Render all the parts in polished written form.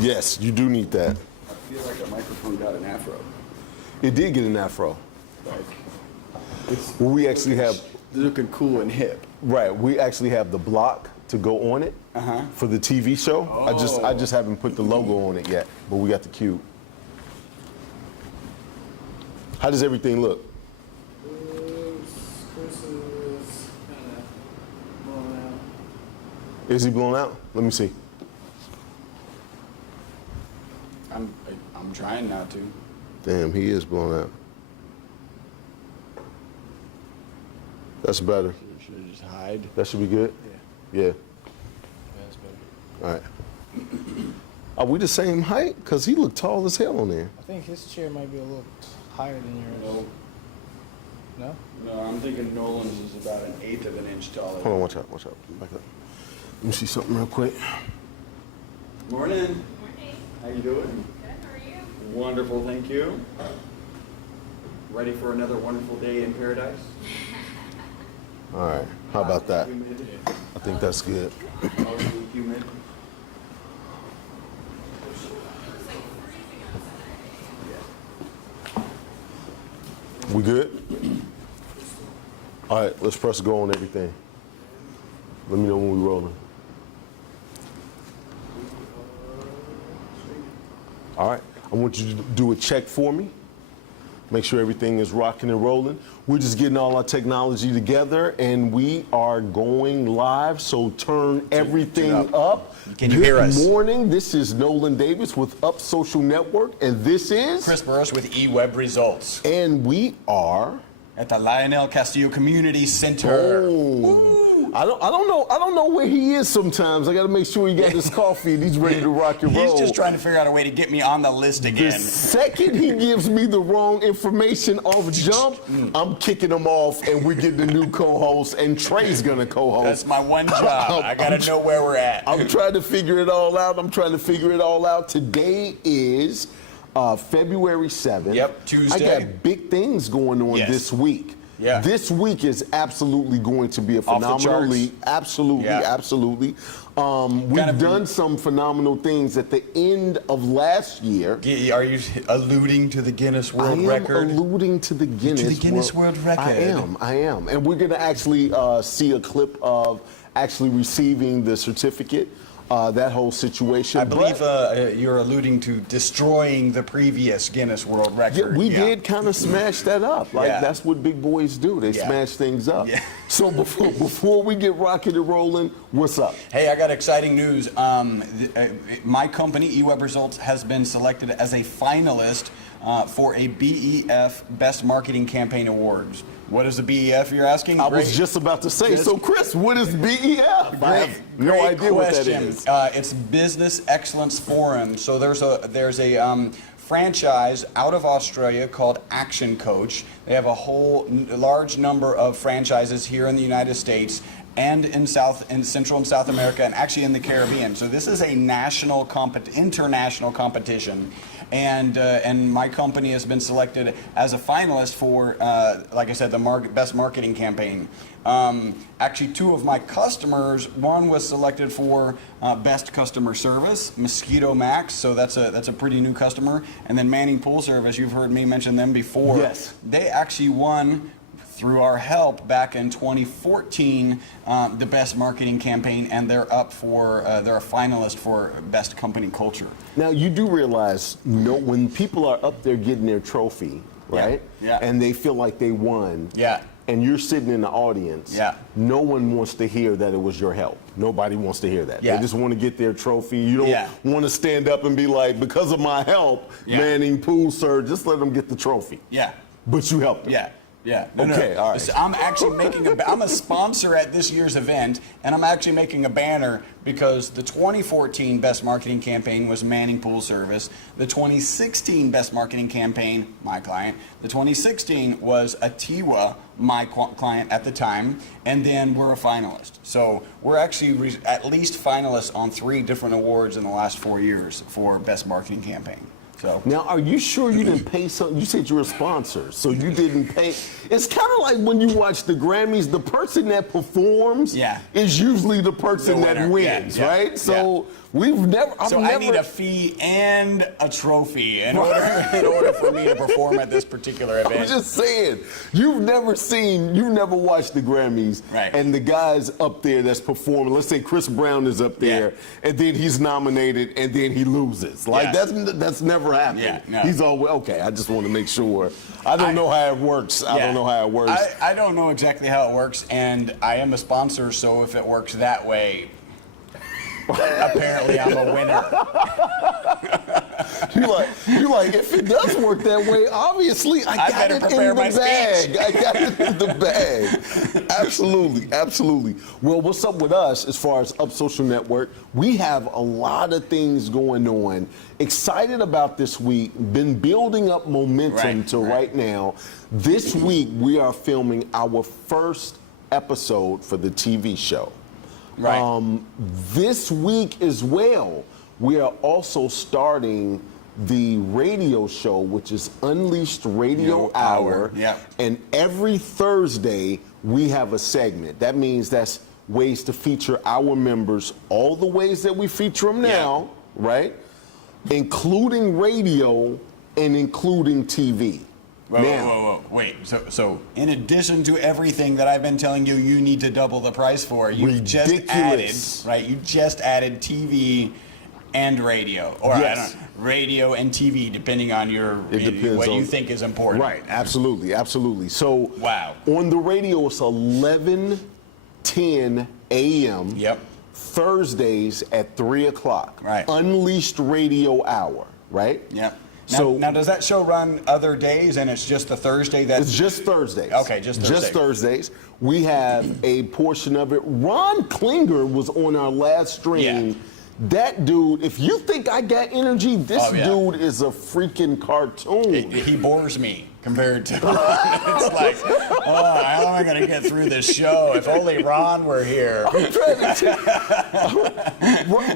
Yes, you do need that. I feel like a microphone got an afro. It did get an afro. Like, it's Well, we actually have, looking cool and hip. right, we actually have the block to go on it for the TV show. I just haven't put the logo on it yet, but we got the cube. How does everything look? Chris is kind of blown out. Is he blown out? Let me see. I'm trying not to. Damn, he is blown out. That's better. Should I just hide? That should be good? Yeah. Yeah. Yeah, that's better. All right. Are we the same height? Because he looked tall as hell on there. I think his chair might be a little higher than yours. No? No, I'm thinking Nolan's is about an eighth of an inch taller. Hold on, watch out. Back up. Let me see something real quick. Morning. Morning. How you doing? Good, how are you? Wonderful, thank you. Ready for another wonderful day in paradise? All right. How about that? Humid. I think that's good. Mostly humid. Looks like freezing outside. We good? All right, let's press go on everything. Let me know when we're rolling. All right, I want you to do a check for me. Make sure everything is rocking and rolling. We're just getting all our technology together and we are going live, so turn everything up. Can you hear us? Good morning, this is Nolan Davis with Up Social Network, and this is... Chris Burris with eWeb Results And we are... at the Lionel Castillo Community Center. Oh. I don't know where he is sometimes. I got to make sure he got his coffee and he's ready to rock and roll. He's just trying to figure out a way to get me on the list The again. second he gives me the wrong information off jump, I'm kicking him off and we're getting a new co-host and Trey's gonna co-host. That's my one job. I gotta know where we're at. I'm trying to figure it all out. Today is February 7th. Yep, Tuesday. I got big things going on Yes. this week. Yeah. This week is absolutely going to be a Off the charts. phenomenally, absolutely. We've Kind of- done some phenomenal things at the end of last year. Are you alluding to the Guinness World I am Record? alluding to the Guinness, World Record. I am. And we're going to actually see a clip of actually receiving the certificate, that whole situation. I believe But, you're alluding to destroying the previous Guinness World yeah, Record. we did kind of smash that up. Like, Yeah. that's what big boys do. They Yeah. smash things up. Yeah. So before we get rocking and rolling, what's up? Hey, I got exciting news. My company, eWeb Results, has been selected as a finalist for a BEF Best Marketing Campaign Awards. What is the BEF, you're asking? I was Great. just about to say, Just- so Chris, what is BEF? I have no Great idea what that question. is. It's Business Excellence Forum. So there's a franchise out of Australia called Action Coach. They have a whole large number of franchises here in the United States and in Central and South America, and actually in the Caribbean. So this is a international competition. And my company has been selected as a finalist for, like I said, the Best Marketing Campaign. Actually, two of my customers, one was selected for Best Customer Service, Mosquito Max, so that's a pretty new customer. And then Manning Pool Service, you've heard me mention them before. Yes. They actually won, through our help back in 2014, the Best Marketing Campaign, and they're up for, they're a finalist for Best Company Culture. Now, you do realize, when people are up there getting their trophy, right? Yeah. And they feel like they won. Yeah. And you're sitting in the audience. Yeah. No one wants to hear that it was your help. Nobody wants to hear that. Yeah. They just want to get their trophy. You don't Yeah. want to stand up and be like, because of my help, Yeah. Manning Pool, sir, just let them get the trophy. Yeah. But you helped them. Yeah. Yeah. Okay, all right. Listen, I'm actually I'm a sponsor at this year's event, and I'm actually making a banner because the 2014 Best Marketing Campaign was Manning Pool Service. The 2016 Best Marketing Campaign, my client. The 2016 was Atiwa, my client at the time, and then we're a finalist. So we're actually at least finalists on 3 different awards in the last 4 years for Best Marketing Campaign. So Now, are you sure you didn't pay something? You said you're a sponsor, so you didn't pay. It's kind of like when you watch the Grammys, the person that performs Yeah. is usually the person The that winner. wins, Yeah, yeah, right? So we've never. I've So never, I need a fee and a trophy in order for me to perform at this particular I'm event. just saying, you've never watched the Grammys, Right. and the guy's up there that's performing. Let's say Chris Brown is up there, and then he's nominated, and then he loses. Like Yeah. that's never happened. Yeah, no. He's always okay. I just want to make sure. I don't know how it works. I don't know how it works. I don't know exactly how it works, and I am a sponsor, so if it works that way, apparently I'm a winner. You like if it does work that way, obviously I got better it prepare in the my bag. I got it in the bag. Absolutely, absolutely. Well, what's up with us as far as Up Social Network? We have a lot of things going on. Excited about this week. Been building up momentum to right now. This week we are filming our first episode for the TV show. Right. This week as well, we are also starting the radio show, which is Unleashed Radio Hour. Yeah. And every Thursday, we have a segment. That means that's ways to feature our members, all the ways that we feature them now, right? Including radio and including TV. Whoa. Wait. So in addition to everything that I've been telling you, you need to double the price for. You just added, Ridiculous. right? You just added TV and radio, or I Yes. don't know, radio and TV, depending on your It depends what you on- think is important. Right, absolutely, absolutely. So Wow. on the radio, it's 11:10 a.m. Yep. Thursdays at 3 o'clock. Right. Unleashed Radio Hour, right? Yep. So Now, does that show run other days, and it's just the Thursday that? it's just Thursdays. Okay, just Thursday. Just Thursdays. We have a portion of it. Ron Klinger was on our last stream. Yeah. That dude, if you think I got energy, this Oh, yeah. dude is a freaking cartoon. He bores me compared to Ron. It's like, oh, how am I going to get through this show? If only Ron were here.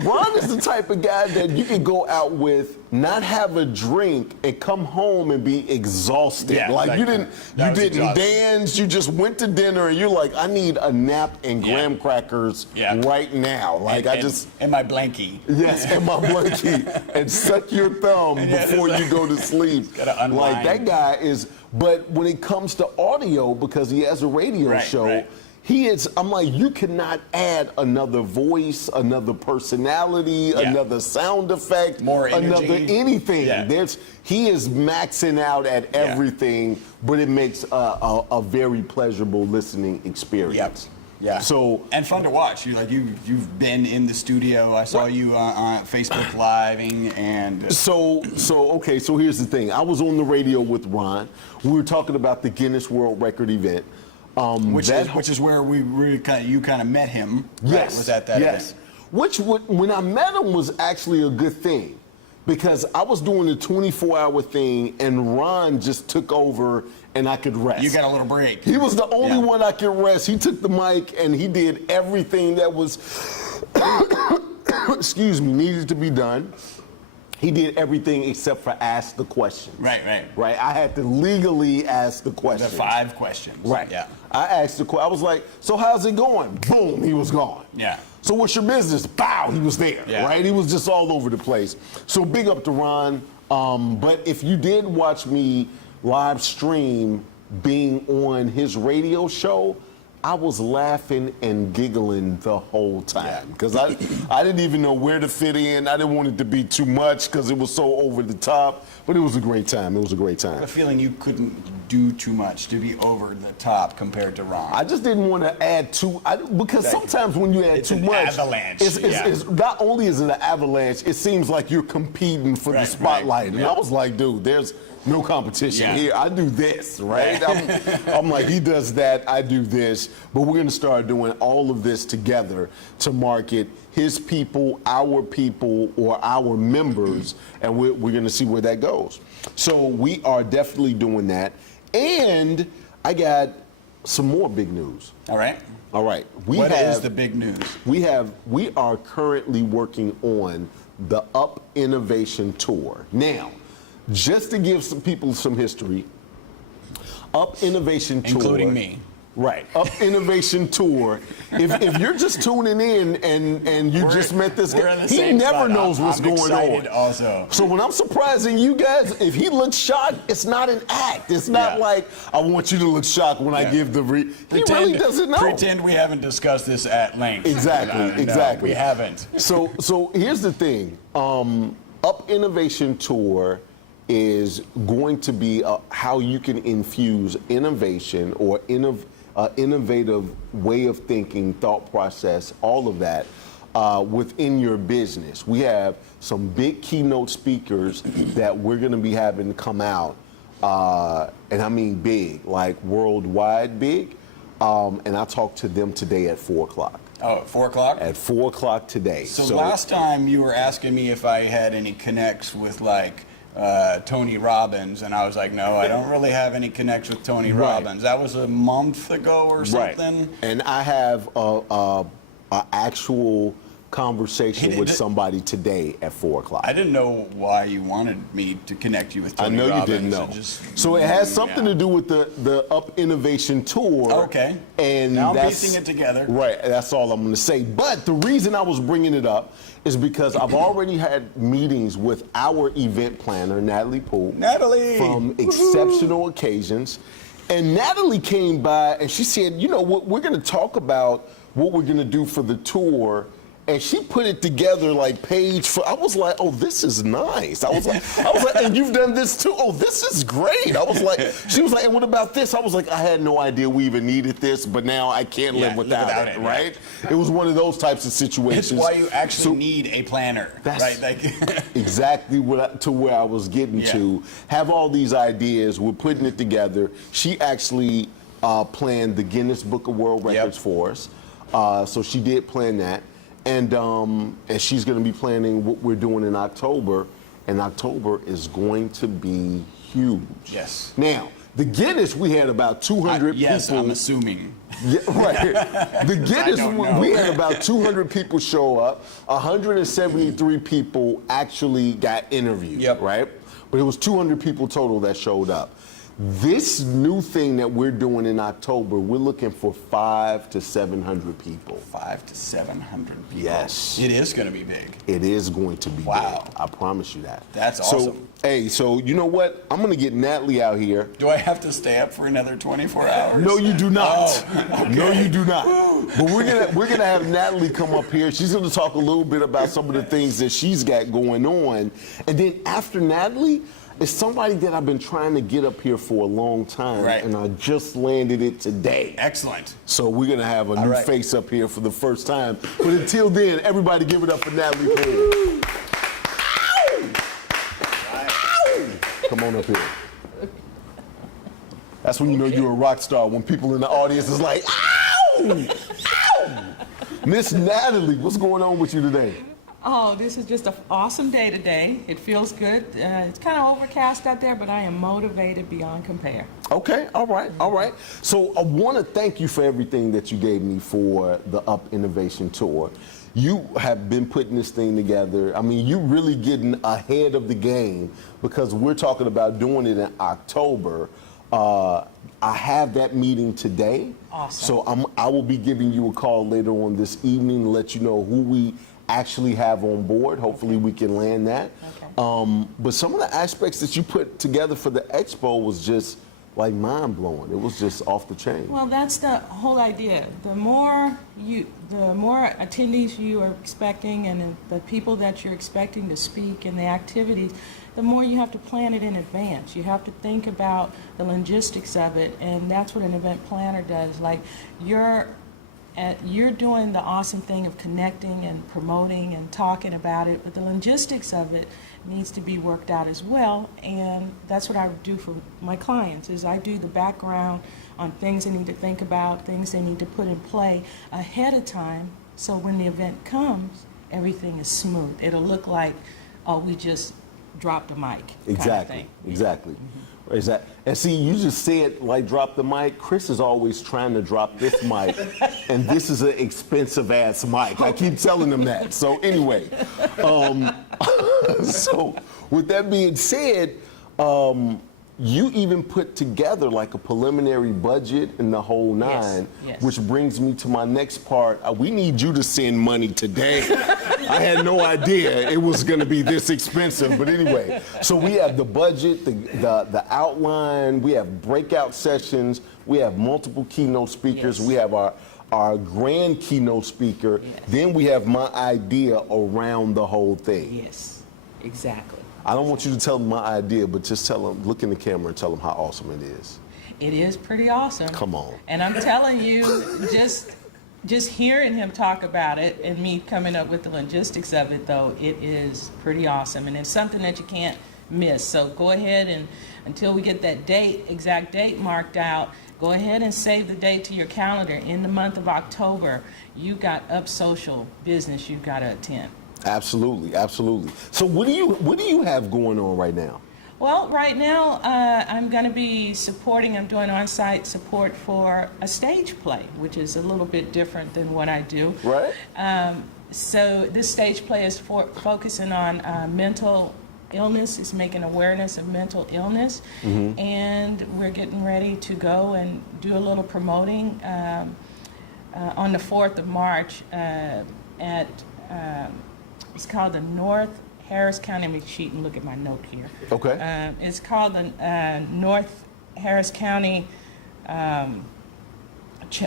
Ron is the type of guy that you can go out with, not have a drink, and come home and be exhausted. Yeah, like you that was didn't exhausting. dance, you just went to dinner, and you're like, I need a nap and graham crackers Yeah. right now. Like and my blankie. Yes, and my blankie, and suck your thumb Yeah, before you go to sleep. Gotta unwind. Like that guy is. But when it comes to audio, because he has a radio Right, show. right. He is, I'm like, you cannot add another voice, another personality, Yeah. another sound effect, More energy. another anything. Yeah. He is maxing out at Yeah. everything, but it makes a very pleasurable listening experience. Yep. Yeah. So, and fun to watch. You've been in the studio. I saw you on Facebook Living and. So here's the thing. I was on the radio with Ron. We were talking about the Guinness World Record event. Which is where you kind of met him. Right? Yes. Was at that yes. event. Which when I met him was actually a good thing, because I was doing the 24-hour thing and Ron just took over and I could rest. You got a little break. He was the only Yeah. one I could rest. He took the mic and he did everything that was, needed to be done. He did everything except for ask the questions. Right. Right. I had to legally ask the The questions. 5 questions. Right. Yeah. I asked the question. I was like, so how's it going? Boom, he was gone. Yeah. So what's your business? Bow, he was there. Yeah. Right? He was just all over the place. So big up to Ron. But if you did watch me live stream being on his radio show, I was laughing and giggling the whole time because I didn't even know where to fit in. I didn't want it to be too much because it was so over the top. But it was a great time. It was a great I have time. a feeling you couldn't do too much to be over the top compared to Ron. I just didn't want to add because sometimes when you add It's too an much, avalanche, it's not only is it an avalanche, it seems like you're competing for the Right, spotlight. right, And yeah. I was like, dude, there's no competition Yeah. here. I do this, right? I'm like, he does that, I do this. But we're going to start doing all of this together to market his people, or our members, and we're going to see where that goes. So we are definitely doing that. And I got some more big news. All right. All right. What is the big news? We are currently working on the Up Innovation Tour. Now, just to give some people some history, Up Innovation Tour. Including me. Right. Up Innovation Tour. If you're just tuning in and you just met this We're guy, in the he same never spot. knows what's I'm going excited on. also. So when I'm surprising you guys, if he looks shocked, it's not an act. It's not Yeah. like I want you to look shocked when I Yeah. give the he really doesn't know. Pretend we haven't discussed this at length. Exactly, No, exactly. we haven't. So here's the thing. Up Innovation Tour is going to be how you can infuse innovation or innovative way of thinking, thought process, all of that within your business. We have some big keynote speakers that we're going to be having come out, and I mean big, like worldwide big. And I talked to them today at 4 o'clock. Oh, at 4 o'clock? At 4 o'clock today. So last time you were asking me if I had any connects with like Tony Robbins, and I was like, no, I don't really have any connects with Tony Right. Robbins. That was a month ago or something. And I have a actual conversation with somebody today at 4 o'clock. I didn't know why you wanted me to connect you with I Tony know Robbins. you didn't know. It just- So it has something to do with the Up Innovation Tour. Okay. And Now I'm that's, piecing it together. Right. That's all I'm going to say. But the reason I was bringing it up is because I've already had meetings with our event planner, Natalie Poole. Natalie! From Exceptional Occasions. And Natalie came by and she said, you know what, we're going to talk about what we're going to do for the tour. And she put it together like page for. I was like, oh, this is nice. I was like, and you've done this too. Oh, this is great. I was like, she was like, and what about this? I was like, I had no idea we even needed this, but now I can't live without it, yeah. right? It was one of those types of situations. It's why you actually So- need a planner, That's- right? Like, exactly to where I was getting Yeah. to. Have all these ideas, we're putting it together. She actually planned the Guinness Book of World Records for us. So she did plan that. And she's going to be planning what we're doing in October. And October is going to be huge. Yes. Now, the Guinness, we had about 200 yes, people. I'm assuming. Yeah, right. The Guinness, don't know. we had about 200 people show up. 173 people actually got interviewed, Yep. right? But it was 200 people total that showed up. This new thing that we're doing in October, we're looking for 500 to 700 people. 500 to 700 people. Yes. It is going to be big. It is going to be Wow. big. I promise you that. That's So, awesome. hey, so you know what? I'm going to get Natalie out here. Do I have to stay up for another 24 hours? No, you do not. Oh, No, you do not. But we're gonna have Natalie come up here. She's gonna talk a little bit about some of the things that she's got going on, and then after Natalie, it's somebody that I've been trying to get up here for a long time, Right. and I just landed it today. Excellent. So we're gonna have a new right. face up here for the first time. But until then, everybody give it up for Natalie Poole. Come on up here. That's when you know you're a rock star, when people in the audience is like, ow! Ow! Miss Natalie, what's going on with you today? Oh, this is just an awesome day today. It feels good. It's kind of overcast out there, but I am motivated beyond compare. Okay, all right, all right. So I want to thank you for everything that you gave me for the Up Innovation Tour. You have been putting this thing together. I mean, you really getting ahead of the game because we're talking about doing it in October. I have that meeting today. Awesome. So I will be giving you a call later on this evening to let you know who we actually have on board. Hopefully we can land that. Okay. But some of the aspects that you put together for the expo was just like mind blowing. It was just off the chain. Well, that's the whole idea. The more attendees you are expecting, and the people that you're expecting to speak, and the activities, the more you have to plan it in advance. You have to think about the logistics of it, and that's what an event planner does. Like you're doing the awesome thing of connecting and promoting and talking about it, but the logistics of it needs to be worked out as well, and that's what I do for my clients, is I do the background on things they need to think about, things they need to put in play ahead of time, so when the event comes, everything is smooth. It'll look like, oh, we just dropped a mic. Exactly. Exactly. Exactly. And see, you just said like drop the mic. Chris is always trying to drop this mic, and this is an expensive ass mic. I keep telling him that. So anyway, so with that being said, You even put together like a preliminary budget and the whole nine, yes. which brings me to my next part. We need you to send money today. I had no idea it was going to be this expensive, but anyway. So we have the budget, the outline, we have breakout sessions, we have multiple keynote speakers, Yes. we have our grand keynote speaker, Yes. then we have my idea around the whole thing. Yes, exactly. I don't want you to tell them my idea, but just tell them, look in the camera and tell them how awesome it is. It is pretty awesome. Come on. And I'm telling you, just hearing him talk about it and me coming up with the logistics of it, though, it is pretty awesome. And it's something that you can't miss. So go ahead and, until we get that exact date marked out, go ahead and save the date to your calendar. In the month of October, you got Up Social business you've got to attend. Absolutely, absolutely. So what do you have going on right now? Well, right now, I'm going to be I'm doing on-site support for a stage play, which is a little bit different than what I do. Right. So this stage play is focusing on mental illness, is making awareness of mental illness, and we're getting ready to go and do a little promoting on the 4th of March at, it's called the North Harris County. Let me cheat and look at my note here. Okay. It's called the North Harris County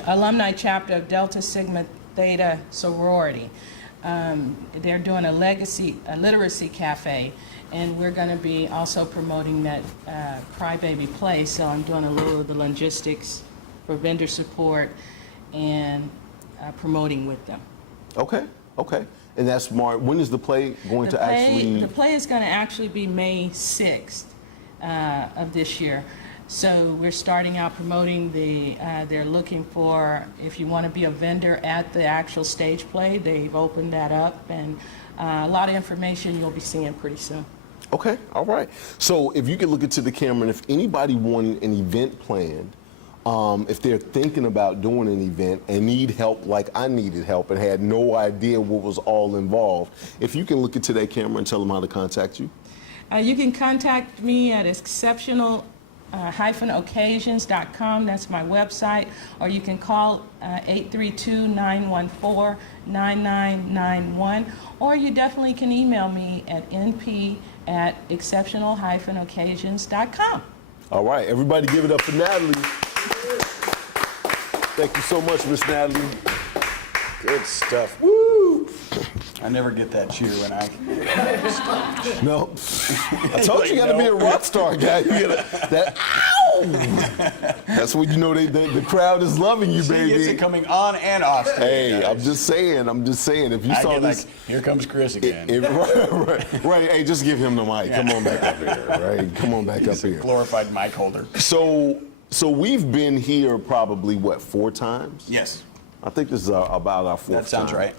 Alumni Chapter of Delta Sigma Theta Sorority. They're doing a literacy cafe, and we're going to be also promoting that Crybaby play. So I'm doing a little of the logistics for vendor support and promoting with them. Okay. Okay. And that's smart. When is the play going to actually? The play is going to actually be May 6th of this year. So we're starting out promoting they're looking for, if you want to be a vendor at the actual stage play, they've opened that up, and a lot of information you'll be seeing pretty soon. Okay. All right. So if you could look into the camera, and if anybody wanted an event planned, if they're thinking about doing an event and need help like I needed help and had no idea what was all involved, if you can look into that camera and tell them how to contact you. You can contact me at exceptional-occasions.com. That's my website. Or you can call 832-914-9991. Or you definitely can email me at np@exceptional-occasions.com. All right. Everybody give it up for Natalie. Thank you so much, Miss Natalie. Good stuff. Woo! I never get that cheer when I. No. I told you you got to be a rock star, guy. You gotta, that, ow! That's when you know the crowd is loving you, She baby. gets it coming on and off stage. Hey, guys. I'm just saying. If you I saw get this. like, here comes Chris again. Right. Hey, just give him the mic. Come on back up here. Right. Come on back He's up a here. glorified mic holder. So we've been here probably, 4 times? Yes, I think this is about our 4th time. that sounds right.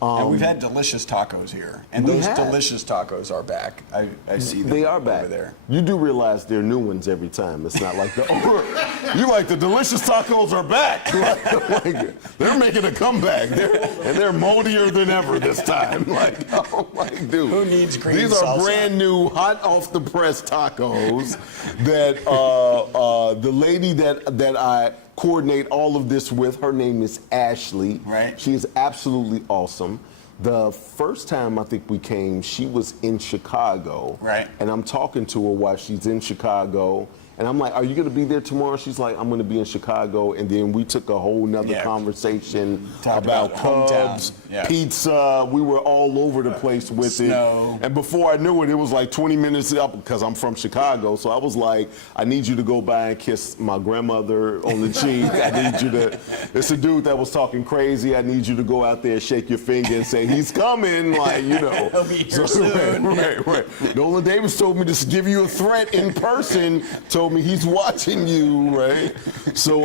And we've had delicious tacos here, and We those have. delicious tacos are back. I see them They are back. over there. You do realize they're new ones every time. It's not like you like the delicious tacos are back. Like, they're making a comeback. They're moldier than ever this time. Dude, Who needs green these are salsa? brand new, hot off the press tacos that the lady that I coordinate all of this with, her name is Ashley. Right. She is absolutely awesome. The first time I think we came, she was in Chicago. Right. And I'm talking to her while she's in Chicago. And I'm like, are you going to be there tomorrow? She's like, I'm going to be in Chicago. And then we took a whole nother conversation Talked about about hometown. Cubs, Yeah. pizza. We were all over the place with Snow. it. And before I knew it, it was like 20 minutes up because I'm from Chicago. So I was like, I need you to go by and kiss my grandmother on the cheek. I need you to, it's a dude that was talking crazy. I need you to go out there, shake your finger and say, he's coming. Like, you know. He'll be here soon. Right. Nolan Davis told me to give you a threat in person. Told me he's watching you, right? So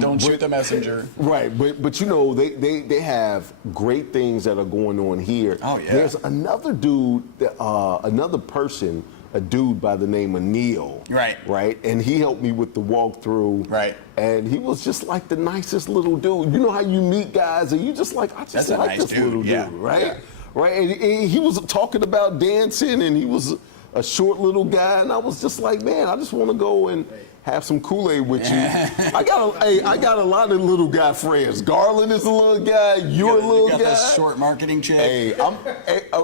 Don't shoot the messenger. right, but you know they have great things that are going on here. Oh, yeah. There's another dude, another person, a dude by the name of Neil. Right. Right, and he helped me with the walkthrough. Right. And he was just like the nicest little dude. You know how you meet guys and you just like, I just That's a like nice this dude, little yeah. dude, right? Yeah. Right, and he was talking about dancing, and he was a short little guy, and I was just like, man, I just want to go and have some Kool-Aid with you. I got a lot of little guy friends. Garland is a little guy. You're a little you got guy. this short marketing chick.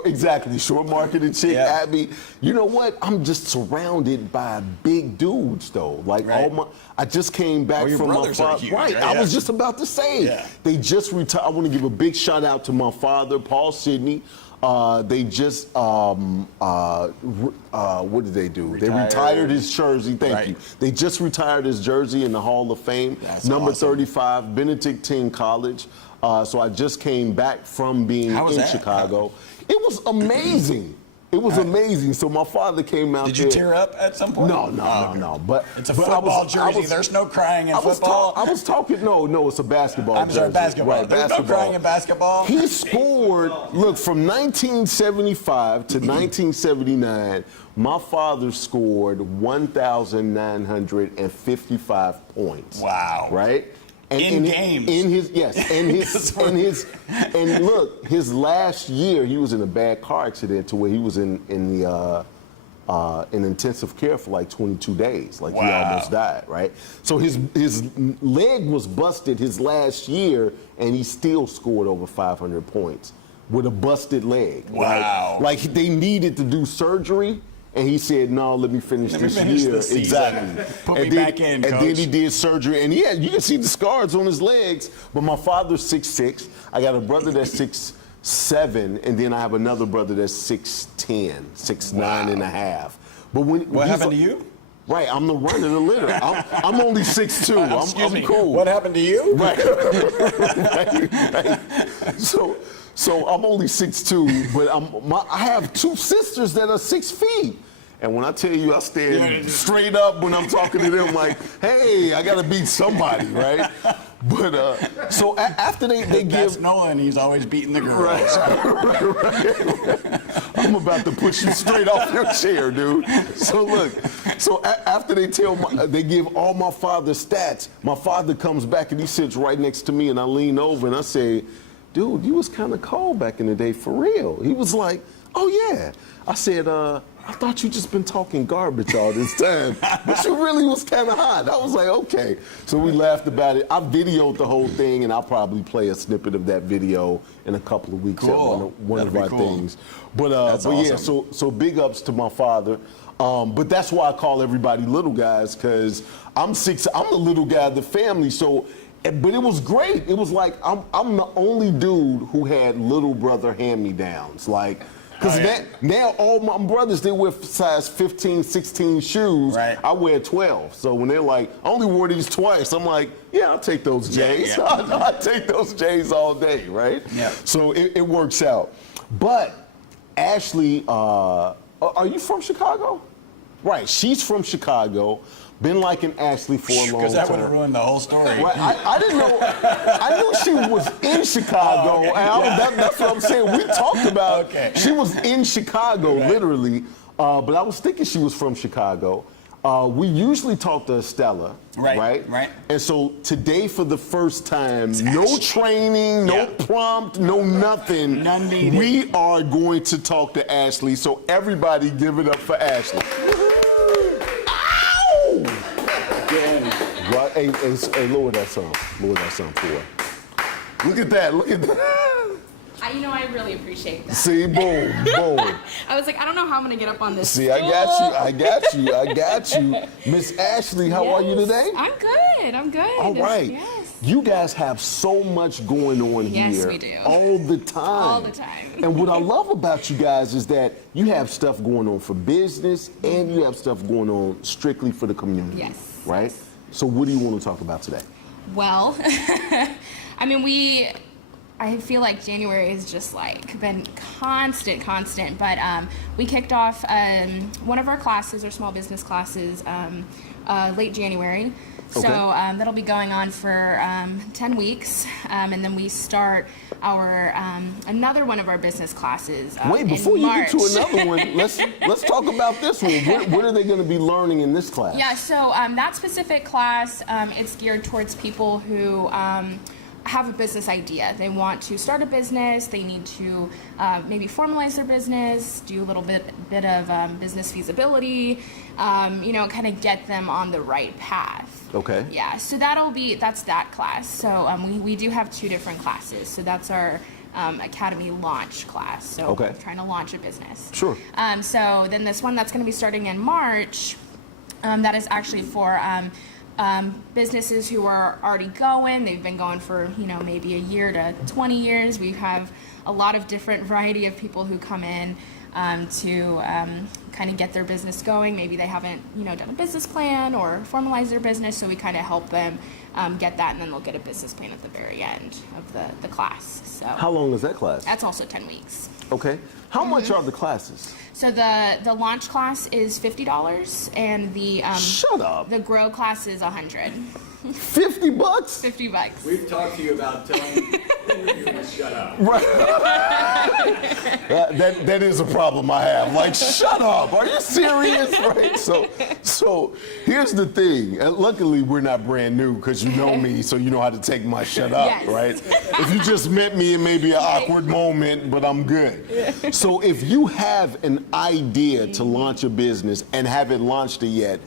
Exactly, short marketing chick, Yeah. Abby. You know what? I'm just surrounded by big dudes, though. Like Right. I just came back Well, your from my brothers are father. huge, Right, right? I was Yeah. just about to say. Yeah. They just retired. I want to give a big shout out to my father, Paul Sidney. They just what did they do? They retired his jersey. Thank Right. you. They just retired his jersey in the Hall of Fame. That's Number awesome. 35, Benedictine College. So I just came back from being How was in that? Chicago. It was amazing. It was amazing. So my father came out Did there. you tear up at some point? No. But It's a but I football was- jersey. There's no crying in I was football. I was talking. No, it's a basketball. I'm sorry, jersey. basketball. Right, There's no crying in basketball. He scored. Look, from 1975 to 1979, my father scored 1,955 points. Wow. Right. In games. And look, his last year he was in a bad car accident to where he was in intensive care for like 22 days. Like he Wow. almost died, right? So his leg was busted his last year, and he still scored over 500 points with a busted leg. Wow. Right? Like they needed to do surgery. And he said, "No, let me finish Let me this finish year." this season. Exactly. Put And me then- back in, And coach. then he did surgery, and you can see the scars on his legs. But my father's 6'6". I got a brother that's 6'7", and then I have another brother that's 6'10", 6'9" and a half. But when What he's happened to you? Right, I'm the run of the litter. I'm only 6'2". Excuse I'm me. cool. What happened to you? Right. right. So I'm only 6'2", but I have two sisters that are 6 feet. And when I tell you, I stand straight up when I'm talking to them, like, hey, I got to beat somebody, right? But so after they That's give. Nolan. He's always beating the girls. I'm about to push you straight off your chair, dude. So look, after they they give all my father's stats, my father comes back and he sits right next to me, and I lean over and I say, dude, you was kind of cold back in the day, for real. He was like, oh yeah. I said, I thought you just been talking garbage all this time, but you really was kind of hot. I was like, okay. So we laughed about it. I videoed the whole thing, and I'll probably play a snippet of that video in a couple of weeks Cool. at one of That'd our be cool. things. But That's yeah, awesome. so big ups to my father. But that's why I call everybody little guys, because I'm the little guy of the family. So, but it was great. It was like I'm the only dude who had little brother hand-me-downs. Like, because now all my brothers, they wear size 15, 16 shoes. Right. I wear 12. So when they're like, I only wore these twice, I'm like, yeah, I'll take those J's. Yeah. I'll take those J's all day, right? Yeah. So it works out. But Ashley, are you from Chicago? Right, she's from Chicago. Been liking Ashley for a long time. Because that would have ruined the whole story. Right, I didn't know. I knew she was in Chicago. Oh, okay. And that's what I'm saying. We talked about. Okay. She was in Chicago, literally. But I was thinking she was from Chicago. We usually talk to Estella. Right. And so today, for the first time, no training, no prompt, no nothing. None needed. We are going to talk to Ashley. So everybody, give it up for Ashley. Right, hey, lower that song. Lower that song for her. Look at that. Look at that. I really appreciate that. See, boom, boom. I was like, I don't know how I'm gonna get up on this. See, I got you. Miss Ashley, how are you today? I'm good. I'm good. All right. Yes. You guys have so much going on Yes, here we do. all the time. All the time. And what I love about you guys is that you have stuff going on for business and you have stuff going on strictly for the community. Yes. Right? So what do you want to talk about today? Well, I mean, I feel like January has just like been constant, but we kicked off one of our classes, our small business classes, late January. Okay. So that'll be going on for 10 weeks, and then we start our another one of our business classes. Wait, in before you get to March. another one, let's talk about this one. What are they going to be learning in this class? Yeah, so that specific class, it's geared towards people who have a business idea. They want to start a business. They need to maybe formalize their business, do a little bit of business feasibility, kind of get them on the right path. Okay. Yeah, so that's that class. So we do have 2 different classes. So that's our Academy launch class. So Okay. trying to launch a business. Sure. So then this one that's going to be starting in March, that is actually for businesses who are already going. They've been going for, maybe a year to 20 years. We have a lot of different variety of people who come in to kind of get their business going. Maybe they haven't, done a business plan or formalized their business, so we kind of help them get that, and then they'll get a business plan at the very end of the class. So How long is that class? that's also 10 weeks. Okay. How much are the classes? So the launch class is $50, and the Shut up. the grow class is $100. $50? $50. We've talked to you about telling you to shut up. Right. that is a problem I have. Like, shut up. Are you serious? Right. So here's the thing. Luckily, we're not brand new because you know me, so you know how to take my shut up, Yes. right? If you just met me, it may be an awkward moment, but I'm good. So if you have an idea to launch a business and haven't launched it yet,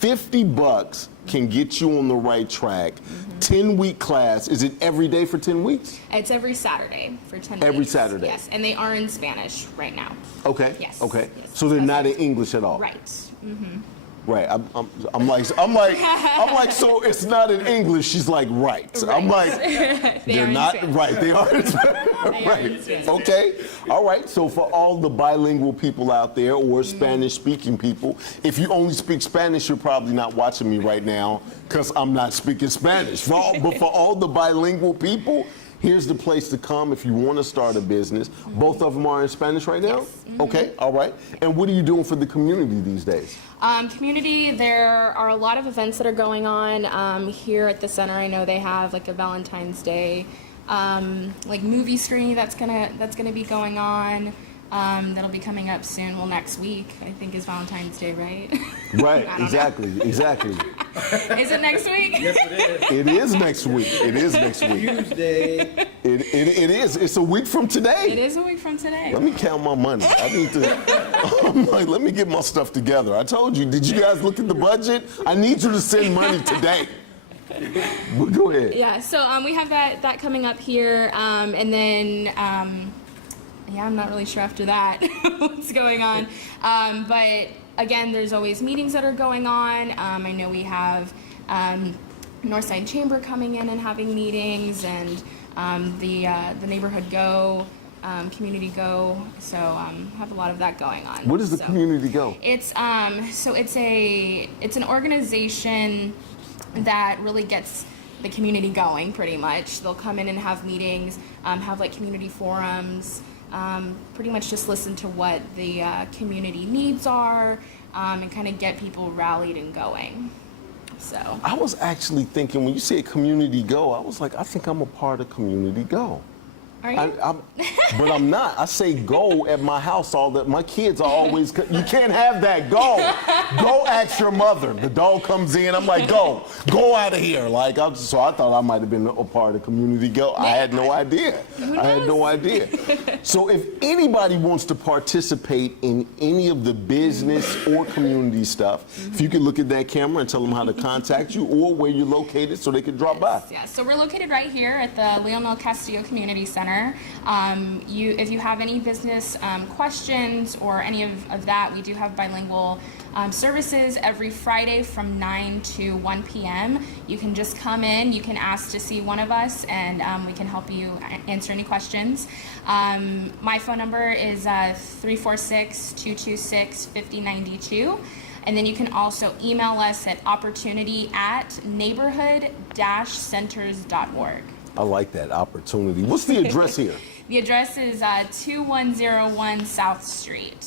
$50 can get you on the right track. 10-week class. Is it every day for 10 weeks? It's every Saturday for 10 weeks. Every Saturday. Yes, and they are in Spanish right now. Okay. Yes, Okay. yes. So they're not in English at all. Right. Right. I'm like. So it's not in English. She's like, right. I'm like, They they're are in not Spanish. right. They are. They are Right. in Spanish. Okay. All right. So for all the bilingual people out there or Spanish-speaking people, if you only speak Spanish, you're probably not watching me right now because I'm not speaking Spanish. But for all the bilingual people, here's the place to come if you want to start a business. Both of them are in Spanish right now? Yes. Okay, all right. And what are you doing for the community these days? Community, there are a lot of events that are going on here at the center. I know they have like a Valentine's Day movie screening that's gonna be going on. That'll be coming up soon. Well, next week I think is Valentine's Day, right? Right, I don't know. exactly. Is it next week? Yes, it is. It is next week. It is next week. Tuesday. It is. It's a week from today. It is a week from today. Let me count my money. I need to. I'm like, let me get my stuff together. I told you. Did you guys look at the budget? I need you to send money today. Well, go ahead. Yeah, so we have that coming up here, and then I'm not really sure after that what's going on. But again, there's always meetings that are going on. I know we have Northside Chamber coming in and having meetings, and the Neighborhood Go, Community Go. So have a lot of that going on. What is the So community go? It's it's an organization that really gets the community going, pretty much. They'll come in and have meetings, have like community forums, pretty much just listen to what the community needs are, and kind of get people rallied and going. So I was actually thinking when you say community go, I was like, I think I'm a part of community go. are you? But I'm not. I say go at my house all that. My kids are always, you can't have that. Go. Go ask your mother. The dog comes in. I'm like, go out of here. Like, so I thought I might have been a part of community go. I had no idea. I had no idea. So if anybody wants to participate in any of the business or community stuff, if you could look at that camera and tell them how to contact you or where you're located so they can drop by. Yeah, so we're located right here at the Leonel Castillo Community Center. If you have any business questions or any of that, we do have bilingual services every Friday from 9 to 1 p.m. You can just come in, you can ask to see one of us, and we can help you answer any questions. My phone number is 346-226-5092. And then you can also email us at opportunity@neighborhood-centers.org. I like that opportunity. What's the address here? The address is 2101 South Street.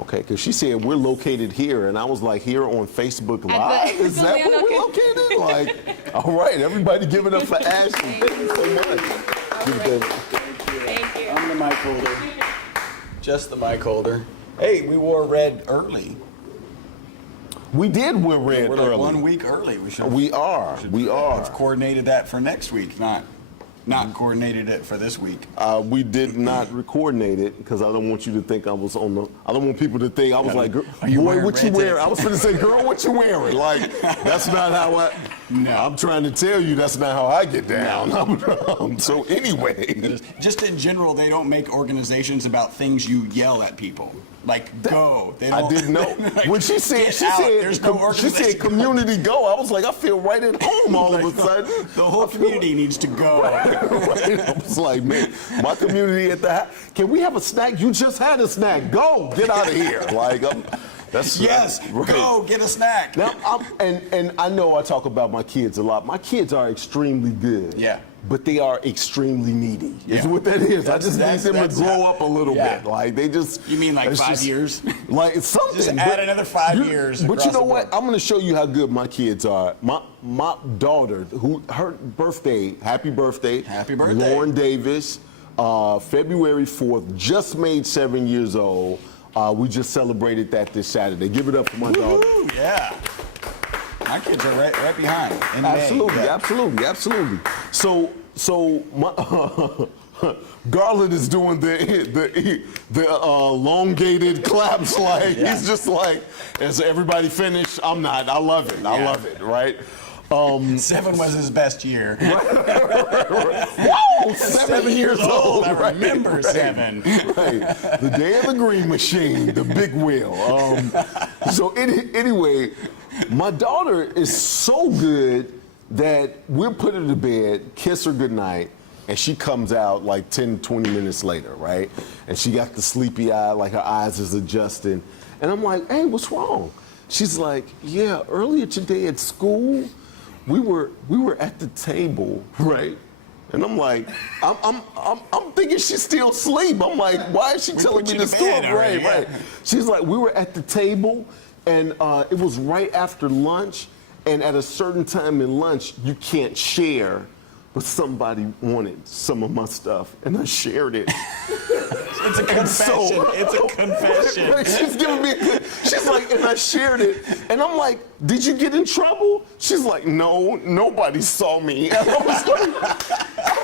Okay, because she said we're located here, and I was like, here on Facebook Live? the- Is that where Leonel we're located? Like, all right, everybody give it up for Ashley. Thank you so much. Thank you. I'm the mic holder. Just the mic holder. Hey, we wore red early. We did wear red We're like early. 1 week early. We should We are. have coordinated that for next week, not not coordinated it for this week. We did not coordinate it because I don't want you to think I was on the. I don't want people to think I was like, Are you boy, wearing what you red wearing? today? I was going to say, girl, what you wearing? Like, that's not how I. No. I'm trying to tell you that's not how I get down. So anyway, Just in general, they don't make organizations about things you yell at people. Like, go. They I don't, didn't know like, when she said "Get out." There's no she organization. said community go. I was like, I feel right at home all of a sudden. The whole community needs to go. Right? I was like, man, my community at the house. Can we have a snack? You just had a snack. Go, get out of here. Like, that's Yes, right. go get a snack. Now, and I know I talk about my kids a lot. My kids are extremely good. Yeah. But they are extremely needy. Is Yeah. what that is. I That's- just need that's- them to that's grow how- up a little yeah. bit. Like they just. You mean like it's 5 just- years? Like it's something. Just add but another 5 years But you across know the what? board. I'm going to show you how good my kids are. My daughter, her birthday, happy birthday. Happy birthday. Lauren Davis, February 4th, just made 7 years old. We just celebrated that this Saturday. Give it up for my daughter. Woo, yeah. My kids are right behind. In May. Absolutely, Yeah. absolutely. So my Garland is doing the elongated claps like Yeah. he's just like, is everybody finished? I'm not. I love it. I Yeah. love it. Right. 7 was his best year. Whoa, 7 years old. I right, remember right, 7. Right. The day of the green machine, the big wheel. So anyway, my daughter is so good that we'll put her to bed, kiss her goodnight, and she comes out like 10, 20 minutes later, right? And she got the sleepy eye, like her eyes is adjusting. And I'm like, hey, what's wrong? She's like, yeah, earlier today at school, we were at the table, right? And I'm like, I'm thinking she's still asleep. I'm like, why is she telling put me you this to bed story? already, Right. yeah. She's like, we were at the table, and it was right after lunch, and at a certain time in lunch, you can't share, but somebody wanted some of my stuff, and I shared it. It's a confession. It's a confession. Right, she's giving me, she's like, and I shared it, and I'm like, did you get in trouble? She's like, no, nobody saw me. And I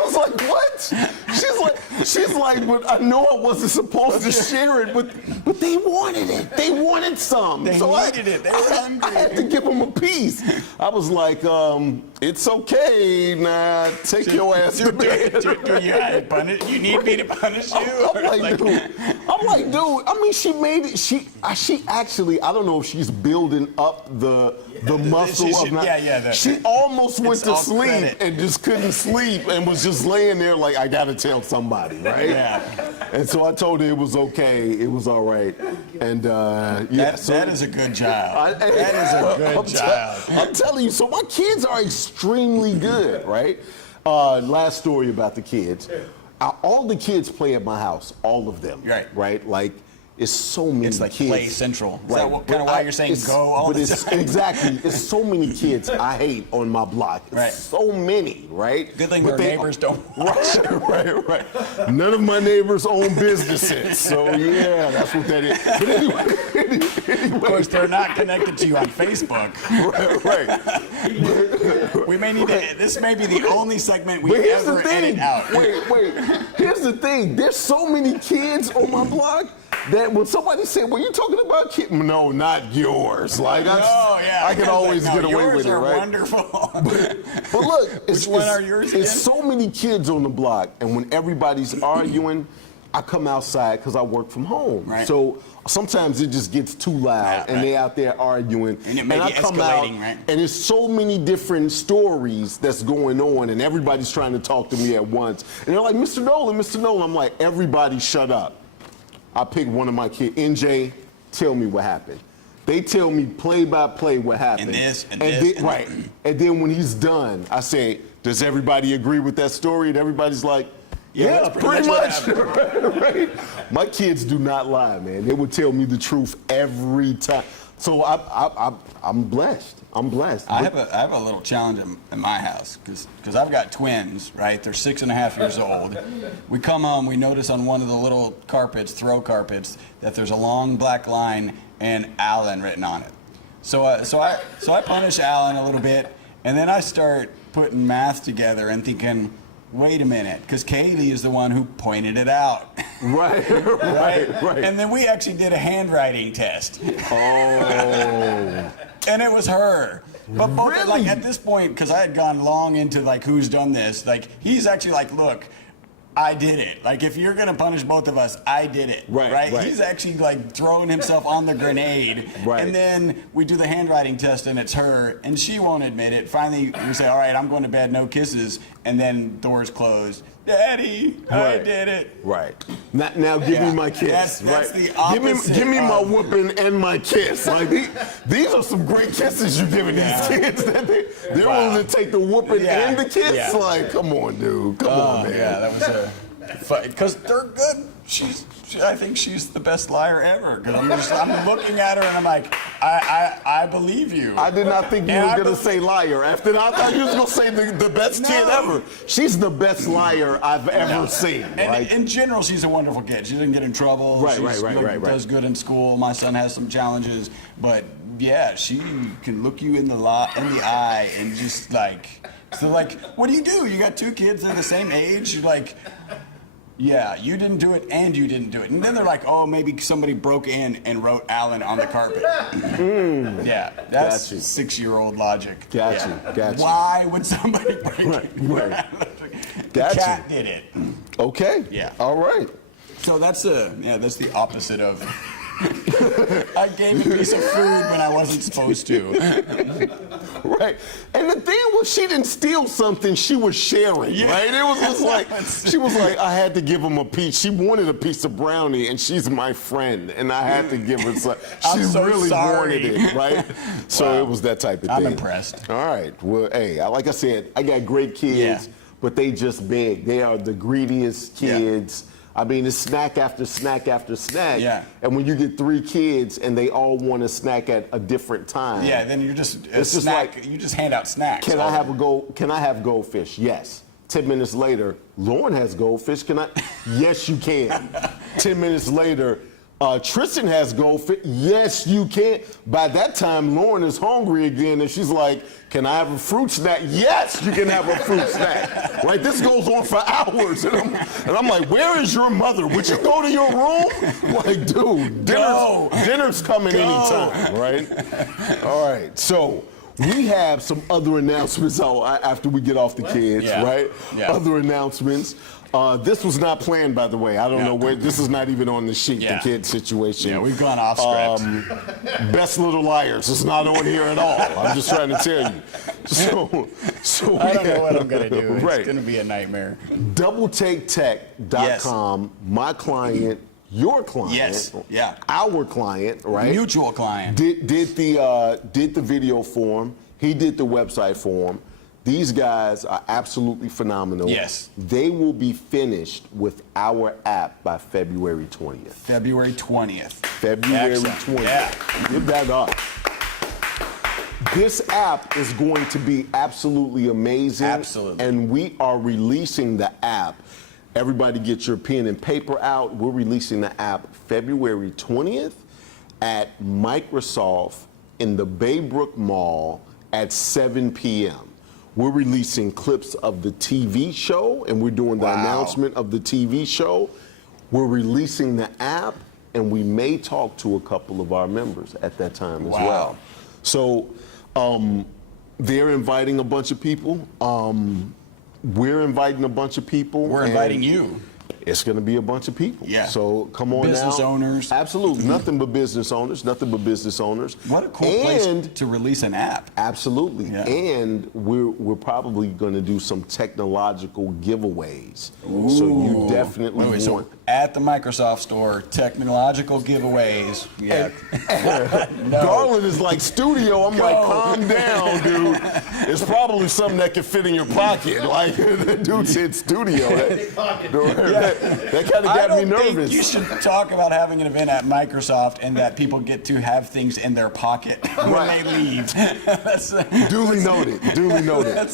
was like, what? She's like, but I know I wasn't supposed to share it, but they wanted it. They wanted some. They needed it. They were hungry. I had to give them a piece. I was like, it's okay. Nah, take your ass to bed. Do you need me to punish you? I'm like, dude. I mean, she made it. She actually. I don't know if she's building up the muscle she- of. yeah, she almost went it's to all sleep credit. and just couldn't sleep and was just laying there like, I gotta tell somebody, right? Yeah. And so I told her it was okay. It was all right. And yeah, That is a good child. That is a good child. I'm telling you, so my kids are extremely good, right? Last story about the kids. All the kids play at my house, all of them. Right. Right? Like, it's so many It's like kids. play central. Is that Right. kind of why you're saying It's- go all but the it's, time? Exactly. It's so many kids I hate on my block. It's Right. so many, right? Good thing But our they- neighbors don't. Right. None of my neighbors own businesses, so yeah, that's what that is. But anyway, Of course, they're not connected to you on Facebook. right. We may need to. This may be the only segment we But here's ever the thing. edit out. Wait. Here's the thing. There's so many kids on my block that when somebody said, "Well, you talking about kids?" No, not yours. Like I can always get away yours with it, are right? Wonderful. But look, Which one are yours again? It's so many kids on the block, and when everybody's arguing, I come outside because I work from home. Right. So sometimes it just gets too loud, Yeah, and right. they out there arguing, And it may I be come out, escalating, right? and there's so many different stories that's going on, and everybody's trying to talk to me at once, and they're like, "Mr. Nolan." I'm like, "Everybody, shut up." I pick one of my kids, NJ. Tell me what happened. They tell me play by play what happened. And this, and then, this, and right. And then when he's done, I say, "Does everybody agree with that story?" And everybody's like, "Yeah, that's pretty much." what Right? My kids do not lie, man. They would tell me the truth every time. So I'm blessed. I'm blessed. I have a little challenge in my house because I've got twins, right? They're 6.5 years old. We come home, we notice on one of the little carpets, throw carpets, that there's a long black line and Alan written on it. So I punish Alan a little bit, and then I start putting math together and thinking, wait a minute, because Kaylee is the one who pointed it out. Right, right. And then we actually did a handwriting test. Oh. And it was her. But both, Really? like at this point, because I had gone long into like who's done this, like he's actually like, look, I did it. Like if you're gonna punish both of us, I did it. Right. He's actually like throwing himself on the grenade. Right. And then we do the handwriting test and it's her, and she won't admit it. Finally, we say, all right, I'm going to bed, no kisses, and then doors closed. Daddy, I Right. did it. Right. Now give Yeah. me my kiss. That's right. the opposite Give me my of- whooping and my kiss. Like these are some great kisses you're giving these kids. That they're Wow. willing to take the whooping Yeah. and the kiss. Yeah. Like, come on, dude. Come on, man. Yeah, that was a because they're good. I think she's the best liar ever. Because I'm looking at her and I'm like, I believe you. I did not think you And were I gonna bel- say liar. After that, I thought you was gonna say the best kid ever. She's the best liar I've ever seen. And Like, in general, she's a wonderful kid. She doesn't get in trouble. Right, She's right. Does good in school. My son has some challenges, but yeah, she can look you in the eye and just like, so like, what do? You got two kids. They're the same age. You're like, yeah, you didn't do it and you didn't do it. And then they're like, oh, maybe somebody broke in and wrote Alan on the carpet. Yeah, that's Got you. 6-year-old logic. Got Yeah. you, got you. Why would somebody break in? right. The Got cat you. did it. okay. Yeah. All right. So that's the opposite of I gave a piece of food when I wasn't supposed to. Right. And the thing was, she didn't steal something, she was sharing, Yeah. right? It was just like, she was like, I had to give him a piece. She wanted a piece of brownie, and she's my friend, and I had to give her some. She I'm so really sorry. wanted it, right? So Wow. it was that type of I'm thing. impressed. All right. Well, hey, like I said, I got great kids, Yeah. but they just big. They are the greediest Yeah. kids. I mean, it's snack after snack after snack. Yeah. And when you get 3 kids and they all want a snack at a different time. Yeah, then you're just It's just snack. like, you just hand out snacks. Can I have goldfish? Yes. 10 minutes later, Lauren has goldfish. Can I? Yes, you can. 10 minutes later, Tristan has goldfish. Yes, you can. By that time, Lauren is hungry again, and she's like, can I have a fruit snack? Yes, you can have a fruit snack. Right? This goes on for hours. And I'm like, where is your mother? Would you go to your room? Like, dude, dinner's coming anytime, right? All right. So we have some other announcements after we get off the kids, Yeah. right? Yeah. Other announcements. This was not planned, by the way. I don't know where. This is not even on the sheet, Yeah. the kid situation. Yeah, we've gone off script. Best Little Liars is not on here at all. I'm just trying to tell you. So I don't know what I'm gonna do. It's Right. gonna be a nightmare. DoubleTakeTech.com. My client, your client. Yes. Yeah. Our client, right? Mutual client. Did the video for him. He did the website for him. These guys are absolutely phenomenal. Yes. They will be finished with our app by February 20th. February 20th. February Excellent. 20th. Yeah. Give that up. This app is going to be absolutely amazing. Absolutely. And we are releasing the app. Everybody get your pen and paper out. We're releasing the app February 20th at Microsoft in the Baybrook Mall at 7 p.m. We're releasing clips of the TV show, and we're doing the Wow. announcement of the TV show. We're releasing the app, and we may talk to a couple of our members at that time as Wow. well. So they're inviting a bunch of people. We're inviting a bunch of people. We're and inviting you. It's going to be a bunch of people. Yeah. So come on Business now. owners. Absolutely. Nothing but business owners. Nothing but business owners. What a cool and place to release an app. Absolutely. Yeah. And we're probably going to do some technological giveaways. So you definitely Wait, so want. at the Microsoft store, technological giveaways. Yeah. Garland is like studio. I'm like, calm down, dude. It's probably something that can fit in your pocket. Like the dude said studio. That kind of I got me don't nervous. think you should talk about having an event at Microsoft and that people get to have things in their pocket when Right. they leave. Duly noted. Duly noted.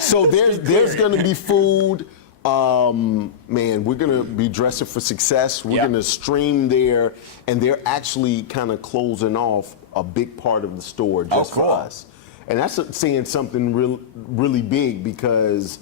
So there's going to be food. Man, we're going to be dressing for success. We're Yep. going to stream there, and they're actually kind of closing off a big part of the store just cool. for us. And that's saying something really big because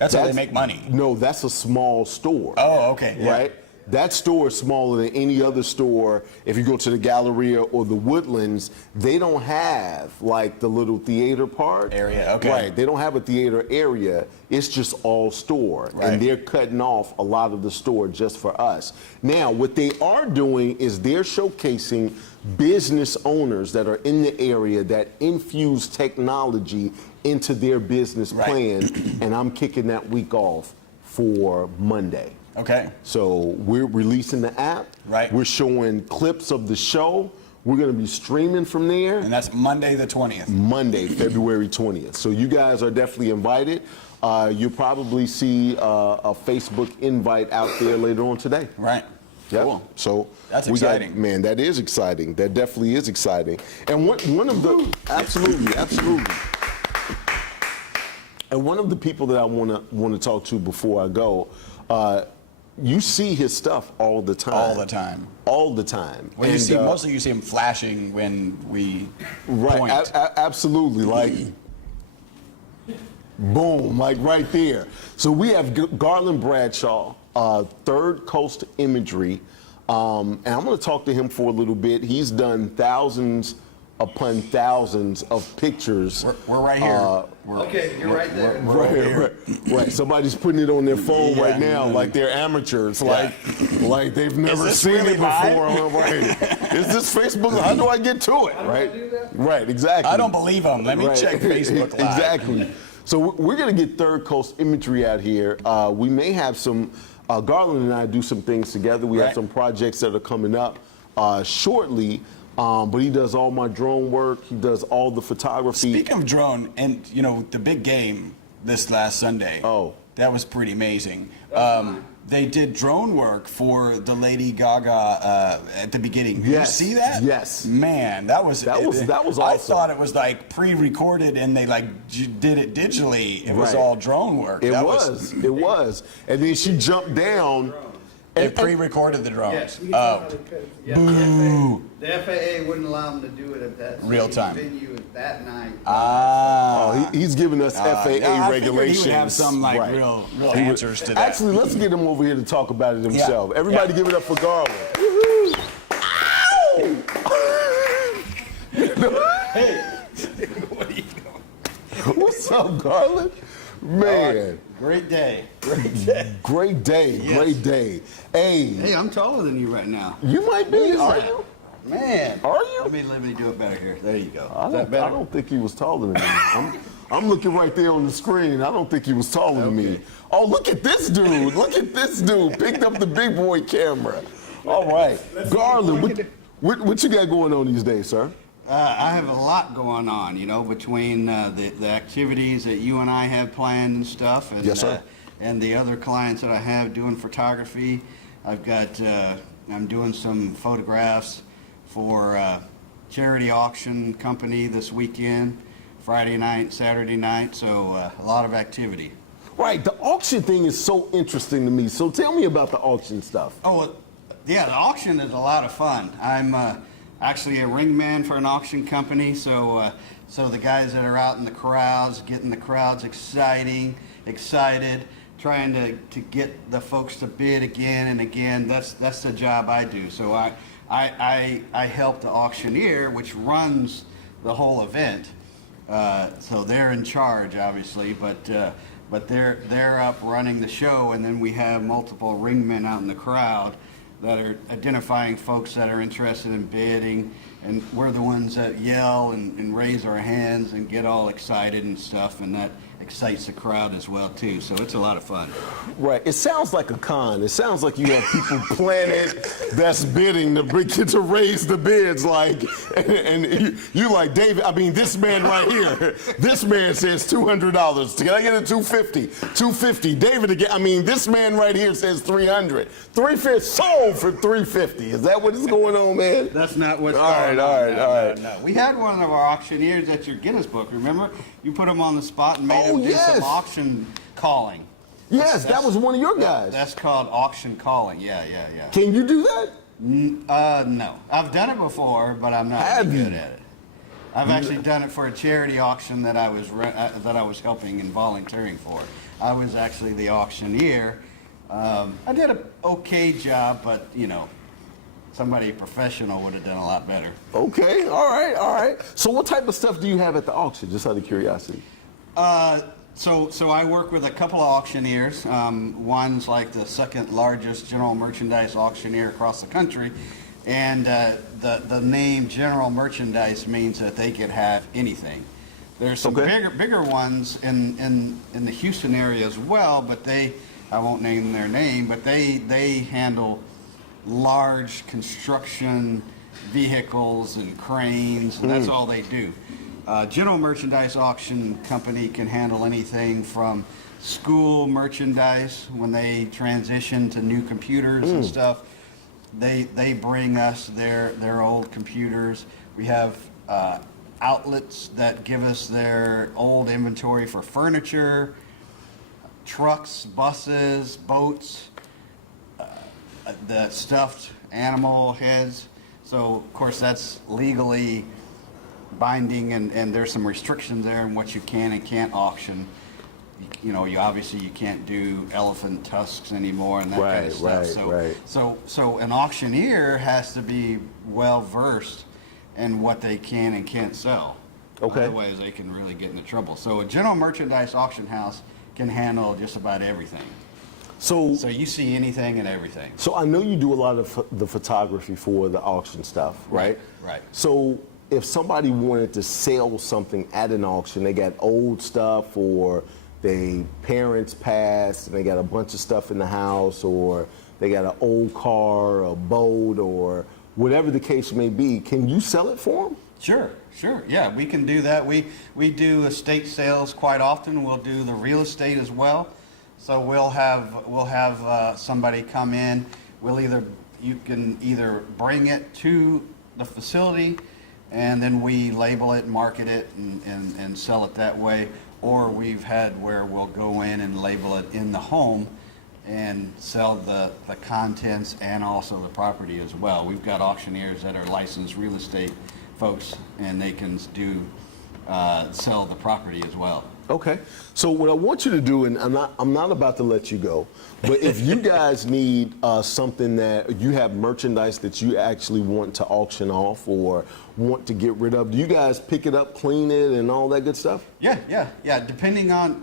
That's how they make money. No, that's a small store. Oh, okay. Yeah. Right? That store is smaller than any other store. If you go to the Galleria or the Woodlands, they don't have like the little theater part. Area, okay. Right. They don't have a theater area. It's just all store. Right. And they're cutting off a lot of the store just for us. Now, what they are doing is they're showcasing business owners that are in the area that infuse technology into their business Right. plan. And I'm kicking that week off for Monday. Okay. So we're releasing the app. Right. We're showing clips of the show. We're going to be streaming from there And that's Monday the 20th. Monday, February 20th. So you guys are definitely invited. You'll probably see a Facebook invite out there later on today. Right. Yep. Cool. So That's we got- exciting. man, that is exciting. That definitely is exciting. And one of the absolutely. And one of the people that I want to talk to before I go, you see his stuff all the time. All the time. All the time. Well, you And, see, mostly you see him flashing when we right, point. Absolutely, like boom, like right there. So we have Garland Bradshaw, Third Coast Imagery, and I'm going to talk to him for a little bit. He's done thousands upon thousands of pictures. We're right here. Okay, you're right there. Right. Somebody's putting it on their phone Yeah. right now, like they're amateurs, like they've never this seen really it before. Right? Is this Facebook? How do I get to it? Right. Right. Exactly. I don't believe him. Let me Right. check Facebook Live. Exactly. So we're going to get Third Coast Imagery out here. We may have some. Garland and I do some things together. We have Right. some projects that are coming up shortly. But he does all my drone work. He does all the photography. Speaking of drone, and you know the big game this last Sunday. Oh. that was pretty amazing. They did drone work for the Lady Gaga at the beginning. Did Yes, you see that? yes. Man, that was That was I awesome. thought it was like pre-recorded and they like did it digitally. It was Right. all drone work. It That was. It was. And then she jumped down. They And- pre-recorded the drones. Yes. Oh, Boo. The FAA wouldn't allow them to do it at that Real same time. venue at that night. He's giving us FAA yeah, I figured regulations. He would have some like Right. real He would- answers to that. Actually, let's get him over here to talk about it himself. Yeah. Everybody Yeah. give it up for Garland. What's up, Garland? Man, Great day. great day, great day. Hey, Hey, I'm taller than you right now. you might be, are you? Man. Are you? Let me do it better here. There you go. I Is that don't, I better? don't think he was taller than me. I'm looking right there on the screen. I don't think he was taller than me. Oh, look at this dude. Look at this dude. Picked up the big boy camera. All right. Garland, what you got going on these days, sir? I have a lot going on, you know, between the activities that you and I have planned and stuff, and Yes, sir. And the other clients that I have doing photography. I've got I'm doing some photographs for charity auction company this weekend, Friday night, Saturday night. So a lot of activity. Right. The auction thing is so interesting to me. So tell me about the auction stuff. Oh, yeah, the auction is a lot of fun. I'm actually a ring man for an auction company, so the guys that are out in the crowds, getting the crowds excited, trying to get the folks to bid again and again, that's the job I do. So I help the auctioneer, which runs the whole event. So they're in charge, obviously, but they're up running the show, and then we have multiple ringmen out in the crowd that are identifying folks that are interested in bidding, and we're the ones that yell and raise our hands and get all excited and stuff, and that excites the crowd as well too. So it's a lot of fun. Right. It sounds like a con. It sounds like you have people planning that's bidding to raise the bids, like, and you like, David, I mean, this man right here, this man says $200. Can I get a $250? $250. David again, I mean, this man right here says $300. $350 sold for $350. Is that what is going on, man? That's not what's All right, going on. all right, No, all no, right. no. We had one of our auctioneers at your Guinness book, remember? You put him on the spot and made Oh, him do yes. some auction calling. Yes, that was one of your guys. That's called auction calling. Yeah. Can you do that? No. I've done it before, but I'm not Have really you? good at it. I've actually done it for a charity auction that I was helping and volunteering for. I was actually the auctioneer. I did an okay job, but you know, somebody professional would have done a lot better. Okay, all right. So what type of stuff do you have at the auction, just out of curiosity? So I work with a couple of auctioneers. One's like the second largest general merchandise auctioneer across the country. And the name general merchandise means that they can have anything. There's some bigger ones in the Houston area as well, but I won't name their name, but they handle large construction vehicles and cranes, and that's all they do. General merchandise auction company can handle anything from school merchandise when they transition to new computers and stuff. They bring us their old computers. We have outlets that give us their old inventory for furniture, trucks, buses, boats, the stuffed animal heads. So of course that's legally binding, and there's some restrictions there in what you can and can't auction. You know, you obviously you can't do elephant tusks anymore and that kind of stuff. So an auctioneer has to be well versed in what they can and can't sell. Okay. Otherwise they can really get into trouble. So a general merchandise auction house can handle just about everything. So you see anything and everything. So I know you do a lot of the photography for the auction stuff, right? Right. So if somebody wanted to sell something at an auction, they got old stuff, or they parents passed and they got a bunch of stuff in the house, or they got an old car, a boat, or whatever the case may be, can you sell it for them? Sure. Yeah, we can do that. We do estate sales quite often. We'll do the real estate as well. So we'll have somebody come in. You can either bring it to the facility, and then we label it, market it, and sell it that way. Or we've had where we'll go in and label it in the home and sell the contents and also the property as well. We've got auctioneers that are licensed real estate folks, and they can sell the property as well. Okay. So what I want you to do, and I'm not about to let you go, but if you guys need something that you have merchandise that you actually want to auction off or want to get rid of, do you guys pick it up, clean it, and all that good stuff? Yeah. Depending on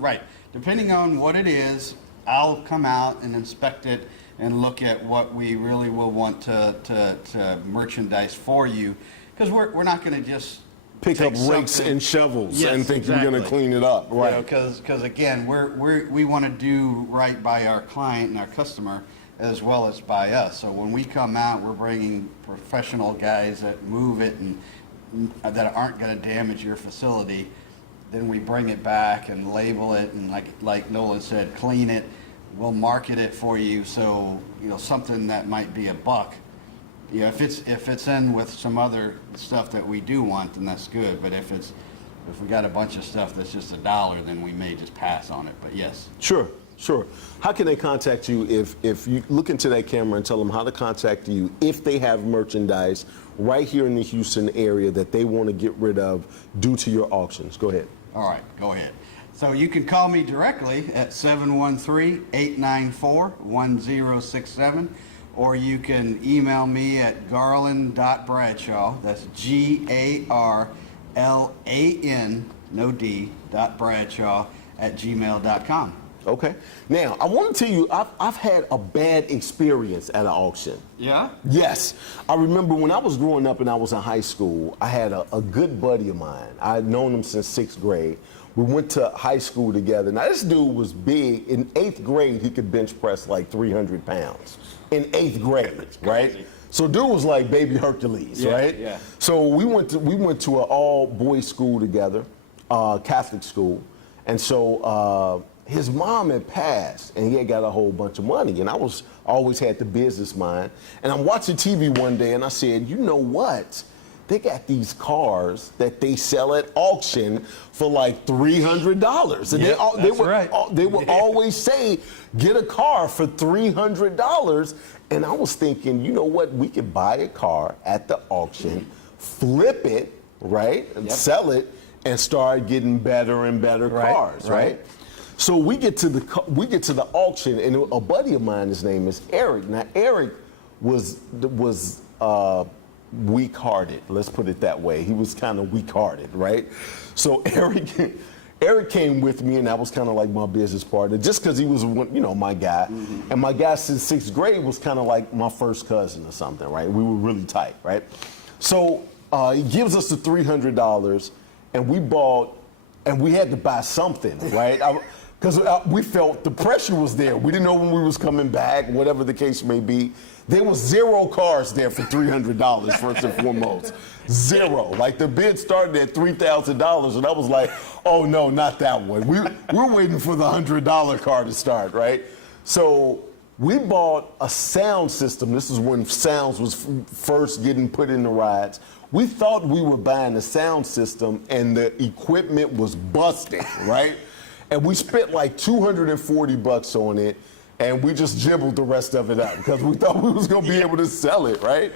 what it is, I'll come out and inspect it and look at what we really will want to merchandise for you, because we're not going to just Pick up take rakes something- and shovels Yes, and think you're going to exactly. clean it up, right? Because again, we want to do right by our client and our customer as well as by us. So when we come out, we're bringing professional guys that move it and that aren't going to damage your facility. Then we bring it back and label it, and like Nolan said, clean it. We'll market it for you. So something that might be $1. Yeah, if it's in with some other stuff that we do want, then that's good. But if we got a bunch of stuff that's just $1, then we may just pass on it. But yes. Sure. How can they contact you if you look into that camera and tell them how to contact you if they have merchandise right here in the Houston area that they want to get rid of due to your auctions? Go ahead. All right, go ahead. So you can call me directly at 713-894-1067. Or you can email me at garland.bradshaw, that's GARLAN, no D, .bradshaw @gmail.com. Okay. Now, I want to tell you, I've had a bad experience at an auction. Yeah? Yes. I remember when I was growing up and I was in high school, I had a good buddy of mine. I had known him since 6th grade. We went to high school together. Now, this dude was big. In 8th grade, he could bench press like 300 pounds. In 8th grade, right? So dude was like baby Hercules, right? Yeah. So we went to an all-boys school together, Catholic school. And so his mom had passed, and he had got a whole bunch of money. And I always had the business mind. And I'm watching TV one day, and I said, you know what? They got these cars that they sell at auction for like $300. And they would always say, get a car for $300. And I was thinking, you know what? We could buy a car at the auction, flip it, right? And sell it and start getting better and better cars, right? So we get to the auction, and a buddy of mine, his name is Eric. Now Eric was weak-hearted. Let's put it that way. He was kind of weak-hearted, right? So Eric came with me, and that was kind of like my business partner, just because he was, my guy. And my guy since sixth grade was kind of like my first cousin or something, right? We were really tight, right? So he gives us the $300, and we had to buy something, right? Because we felt the pressure was there. We didn't know when we was coming back, whatever the case may be. There was 0 cars there for $300, first and foremost. 0. Like the bid started at $3,000, and I was like, oh no, not that one. We're waiting for the $100 car to start, right? So we bought a sound system. This is when sounds was first getting put in the rides. We thought we were buying a sound system, and the equipment was busted, right? And we spent like $240 on it, and we just jibbled the rest of it out because we thought we was gonna be able to sell it, right?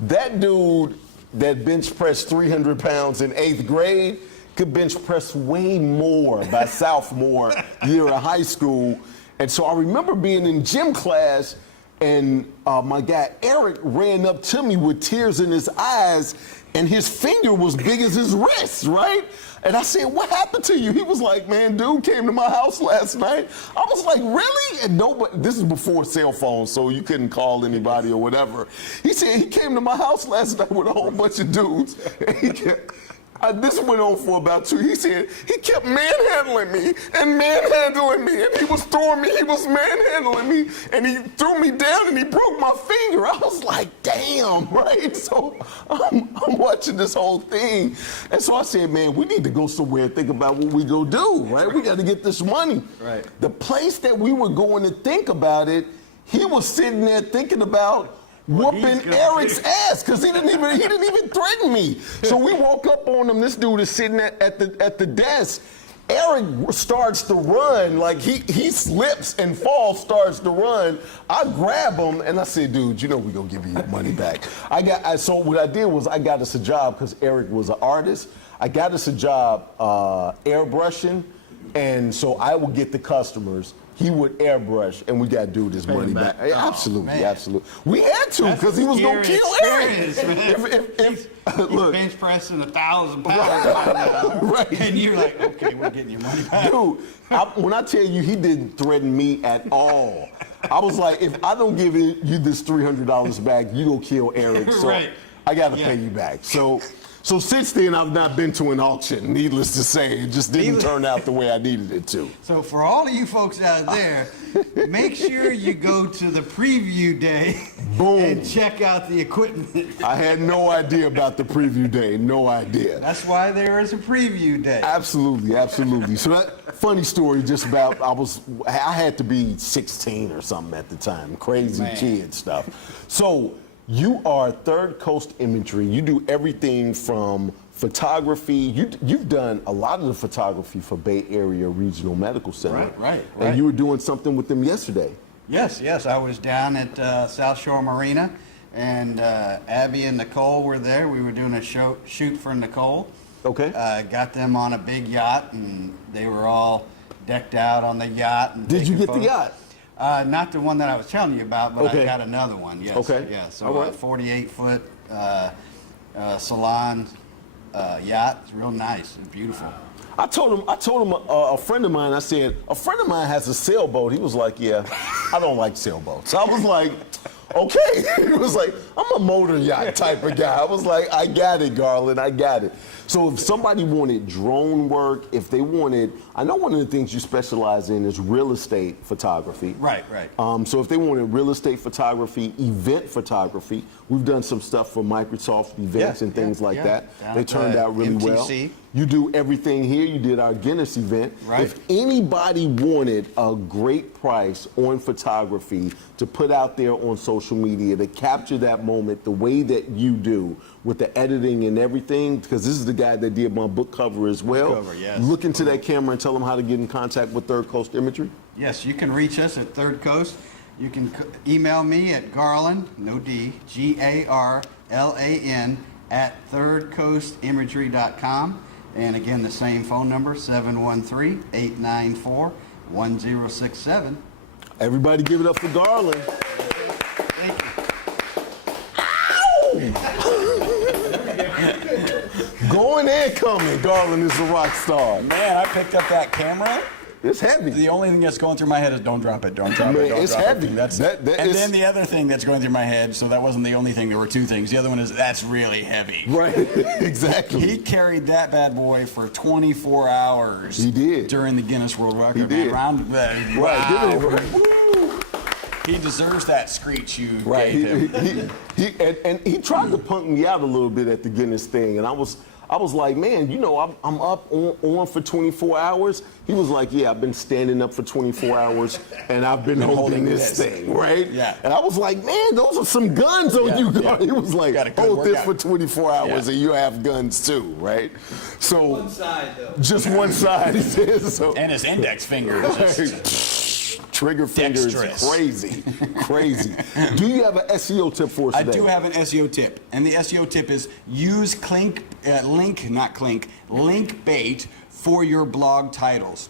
That dude that bench pressed 300 pounds in 8th grade could bench press way more by sophomore year of high school. And so I remember being in gym class, and my guy Eric ran up to me with tears in his eyes, and his finger was big as his wrist, right? And I said, what happened to you? He was like, man, dude came to my house last night. I was like, really? And nobody, this is before cell phones, so you couldn't call anybody or whatever. He said he came to my house last night with a whole bunch of dudes. And this went on for about 2. He said he kept manhandling me, and he was throwing me, he was manhandling me, and he threw me down, and he broke my finger. I was like, damn, right? So I'm watching this whole thing, and so I said, man, we need to go somewhere and think about what we go do, right? We got to get this money. Right. The place that we were going to think about it, he was sitting there thinking about whooping Eric's ass because he didn't even threaten me. So we woke up on him. This dude is sitting at the desk. Eric starts to run, like he slips and falls, starts to run. I grab him and I said, dude, we're gonna give you your money back. So what I did was I got us a job because Eric was an artist. I got us a job airbrushing, and so I would get the customers. He would airbrush, and we got to do this money back. Absolutely, absolutely. We had to because he was going to kill Eric. Look, bench pressing 1,000 pounds right now, right. And you're like, okay, we're getting your money back. Dude, when I tell you he didn't threaten me at all, I was like, if I don't give you this $300 back, you gonna kill Eric. So Right. I got to pay you back. So since then, I've not been to an auction, needless to say. It just didn't turn out the way I needed it to. So for all of you folks out there, make sure you go to the preview day Boom. and check out the equipment. I had no idea about the preview day, no idea. That's why there is a preview day. Absolutely, absolutely. So that funny story just about, I had to be 16 or something at the time, crazy Man. kid stuff. So you are Third Coast Imagery. You do everything from photography. You've done a lot of the photography for Bay Area Regional Medical Center. Right. And you were doing something with them yesterday. Yes. I was down at South Shore Marina, and Abby and Nicole were there. We were doing a shoot for Nicole. Okay. Got them on a big yacht, and they were all decked out on the yacht. And Did you taking get the photos. yacht? Not the one that I was telling you about, but Okay. I got another one. Yes. Okay. Yeah. So All right. a 48-foot salon yacht. It's real nice and beautiful. I told him a friend of mine, I said, a friend of mine has a sailboat. He was like, yeah, I don't like sailboats. I was like, okay. He was like, I'm a motor yacht type of guy. I was like, I got it, Garland, I got it. So if somebody wanted drone work, if they wanted, I know one of the things you specialize in is real estate photography. Right. So if they wanted real estate photography, event photography, we've done some stuff for Microsoft events and things like that. Down They at turned out really well. MTC. You do everything here. You did our Guinness event. Right. If anybody wanted a great price on photography to put out there on social media to capture that moment the way that you do with the editing and everything, because this is the guy that did my book cover as well. cover, yes. Look into that camera and tell them how to get in contact with Third Coast Imagery. Yes, you can reach us at Third Coast. You can email me at Garland, no D, Garlan at thirdcoastimagery.com. And again, the same phone number, 713-894-1067. Everybody give it up for Garland. Thank you. Going and coming, Garland is a rock star. Man, I picked up that camera. It's heavy. The only thing that's going through my head is don't drop it, don't drop Man, it, don't it's drop heavy. it. That's, That and is- then the other thing that's going through my head, so that wasn't the only thing, there were two things. The other one is that's really heavy. Right, exactly. He carried that bad boy for 24 hours. He did. During the Guinness World Record. He did. Man. Right, Wow. give it a- He deserves that screech you Right. gave him. And he tried to punk me out a little bit at the Guinness thing, and I was like, man, you know, I'm up on for 24 hours. He was like, yeah, I've been standing up for 24 hours, and I've been holding this thing, right? Yeah. And I was like, man, those are some guns on you, yeah. guys. He was like, Got a good hold this workout. for 24 hours, Yeah. and you have guns too, right? So One side, though. just one side, he says. So. And his index finger is just Trigger finger is Dexterous. crazy, crazy. Do you have an SEO tip for us I today? do have an SEO tip, and the SEO tip is use Linkbait for your blog titles.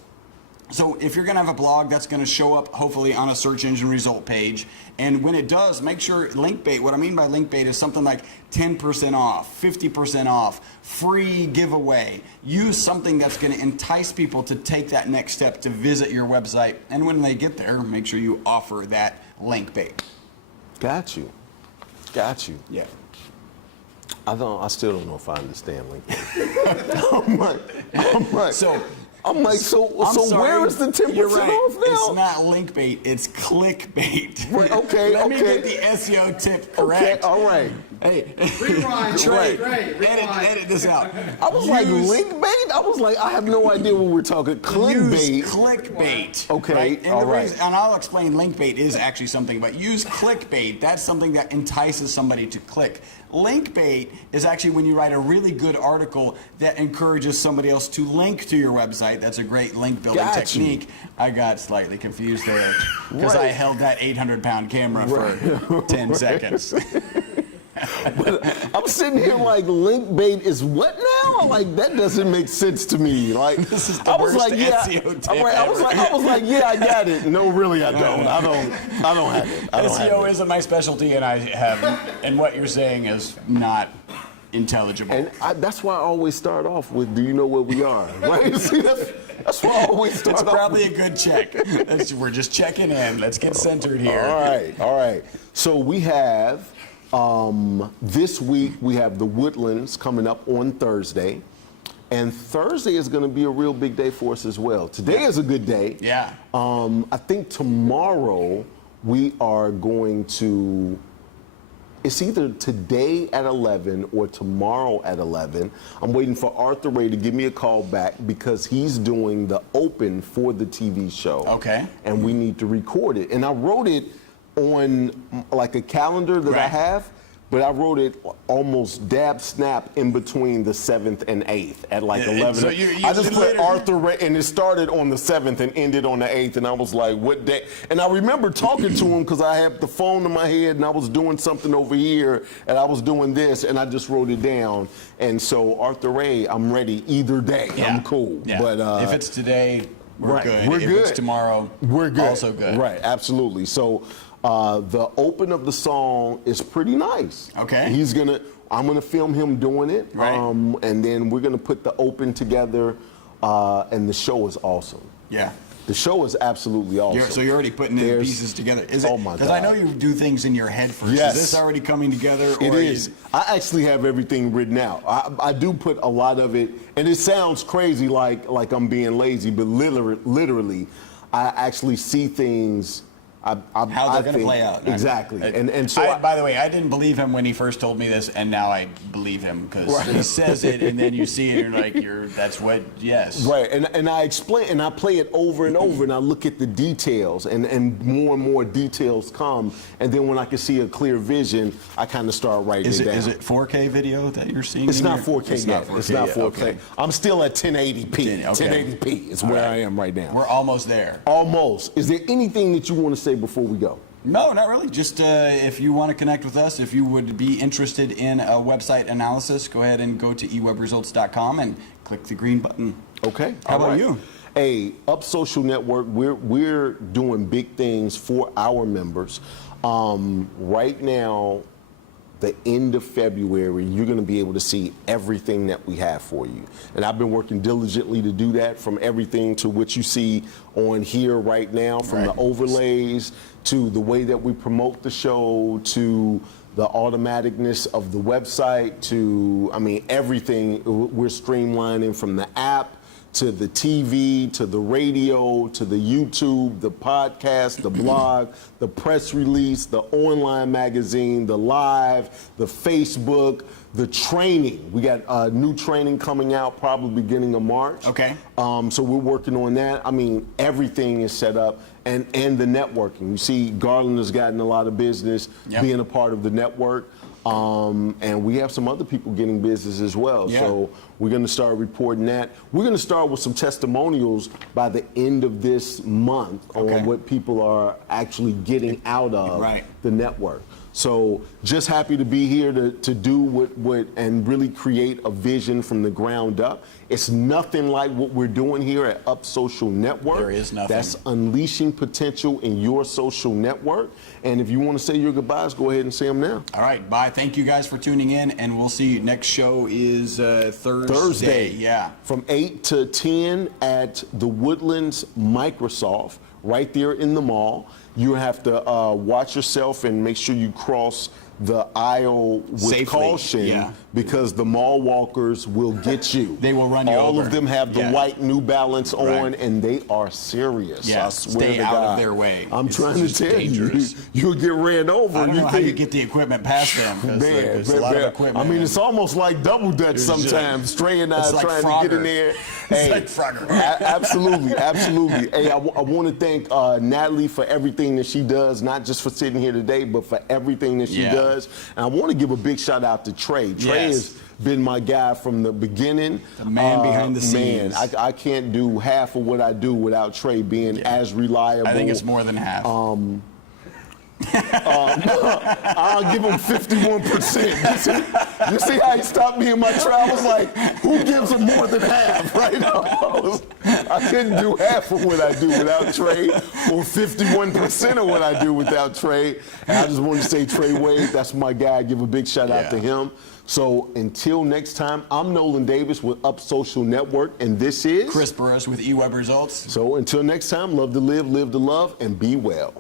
So if you're going to have a blog, that's going to show up hopefully on a search engine result page. And when it does, make sure Linkbait, what I mean by Linkbait is something like 10% off, 50% off, free giveaway. Use something that's going to entice people to take that next step to visit your website. And when they get there, make sure you offer that Linkbait. Got you. Yeah. I still don't know if I understand LinkedIn. I'm like, so I'm sorry, where is the 10% you're right. off now? It's not Linkbait, it's clickbait. Right, okay, Let me okay. get the SEO tip Okay, correct. all right. Hey, Rewind, Right. Trey, rewind. edit this out. I was like, Use- linkbait? I was like, I have no idea what we're talking. Use Clickbait. clickbait. Okay, right? And all the right. reason, and I'll explain. Linkbait is actually something, but use clickbait. That's something that entices somebody to click. Linkbait is actually when you write a really good article that encourages somebody else to link to your website. That's a great link building Got you. technique. I got slightly confused there because I Right. held that 800-pound camera for 10 seconds. I'm sitting here like, linkbait is what now? Like, that doesn't make sense to me. Like, This is the I was worst like, yeah. SEO tip I'm right, I was ever. like, yeah, I got it. No, really, I don't. I don't have it. I don't have SEO it. isn't my specialty, and I have, and what you're saying is not intelligible. And that's why I always start off with, do you know where we are? Right? See, that's why I always start It's off. probably a good check. We're just checking in. Let's get centered here. All right. So we have, this week, we have the Woodlands coming up on Thursday. And Thursday is going to be a real big day for us as well. Today is a good day. Yeah. I think tomorrow we are going to, it's either today at 11 or tomorrow at 11. I'm waiting for Arthur Ray to give me a call back because he's doing the open for the TV show. Okay. And we need to record it. And I wrote it on like a calendar that I Right. have, but I wrote it almost dab snap in between the 7th and 8th at like Yeah, 11. so you I just put literally- Arthur Ray, and it started on the 7th and ended on the 8th, and I was like, what day? And I remember talking to him because I had the phone in my head and I was doing something over here and I was doing this and I just wrote it down. And so Arthur Ray, I'm ready either day. Yeah. I'm cool. Yeah. But if it's today, we're right, good. we're if good. it's tomorrow, we're good. Also good. Right, absolutely. So the open of the song is pretty nice. Okay. I'm gonna film him doing it. Right. And then we're gonna put the open together, and the show is awesome. Yeah. The show is absolutely awesome. So you're already putting in There's- pieces together. Is Oh it? my Because I know God. you do things in your head first. Yes. Is this already coming together? It or is. I actually have everything written out. I do put a lot of it, and it sounds crazy like I'm being lazy, but literally, I actually see things. how they're going to play out. Exactly. And so by the way, I didn't believe him when he first told me this, and now I believe him because he says it, and then you see it, and you're like, that's what, yes. right, and I explain, and I play it over and over, and I look at the details, and more details come, and then when I can see a clear vision, I kind of start writing Is it down. it 4K video that you're seeing? It's in not here? 4K It's yet. not It's not 4K. Okay. I'm still at 1080p. 10, okay. 1080p is where I am right now. We're almost there. Almost. Is there anything that you want to say before we go? No, not really. Just if you want to connect with us, if you would be interested in a website analysis, go ahead and go to ewebresults.com and click the green button. Okay. How all about right. you? Hey, Up Social Network, we're doing big things for our members. Right now, the end of February, you're going to be able to see everything that we have for you. And I've been working diligently to do that, from everything to what you see on here right now, from the overlays to the way that we promote the show to the automaticness of the website to, I mean, everything we're streamlining, from the app to the TV, to the radio, to the YouTube, the podcast, the blog, the press release, the online magazine, the live, the Facebook, the training. We got new training coming out probably beginning of March. Okay. So we're working on that. I mean, everything is set up, and the networking. You see, Garland has gotten a lot of business being a part of the network. And we have some other people getting business as well. Yeah. So we're going to start reporting that. We're going to start with some testimonials by the end of this month on what people are actually getting out of the network. So just happy to be here to do what and really create a vision from the ground up. It's nothing like what we're doing here at Up Social Network. There is nothing. That's unleashing potential in your social network. And if you want to say your goodbyes, go ahead and say them now. All right, bye. Thank you guys for tuning in, and we'll see you. Next show is Thursday. Yeah. From 8 to 10 at the Woodlands Microsoft, right there in the mall. You have to watch yourself and make sure you cross the aisle with Safely, caution, because the mall walkers will get you. They will run you All over. of them have the white New Balance on, and they are serious. Yeah, I swear stay to out God. of their way. I'm It's trying to just tell dangerous. you, you'll get ran over. I don't You know how you think- get the equipment past them. 'Cause, Man, there's a lot of man, equipment. I mean, it's almost like double dutch It's sometimes. Trey and I it's like trying to get in Frogger. there. It's like Frogger. Absolutely, absolutely. Hey, I want to thank Natalie for everything that she does, not just for sitting here today, but for everything that she does. And I want to give a big shout out to Trey. Trey has been my guy from the beginning. The man behind the scenes. Man, I can't do half of what I do without Trey being as reliable. I think it's more than half. I'll give him 51%. You see how he stopped me in my travels? Like, who gives him more than half, right? I couldn't do half of what I do without Trey, or 51% of what I do without Trey. And I just want to say, Trey Wade, that's my guy. Give a big shout out to him. So until next time, I'm Nolan Davis with Up Social Network, and this is Chris Burris with eWeb Results. So until next time, love to live to love, and be well.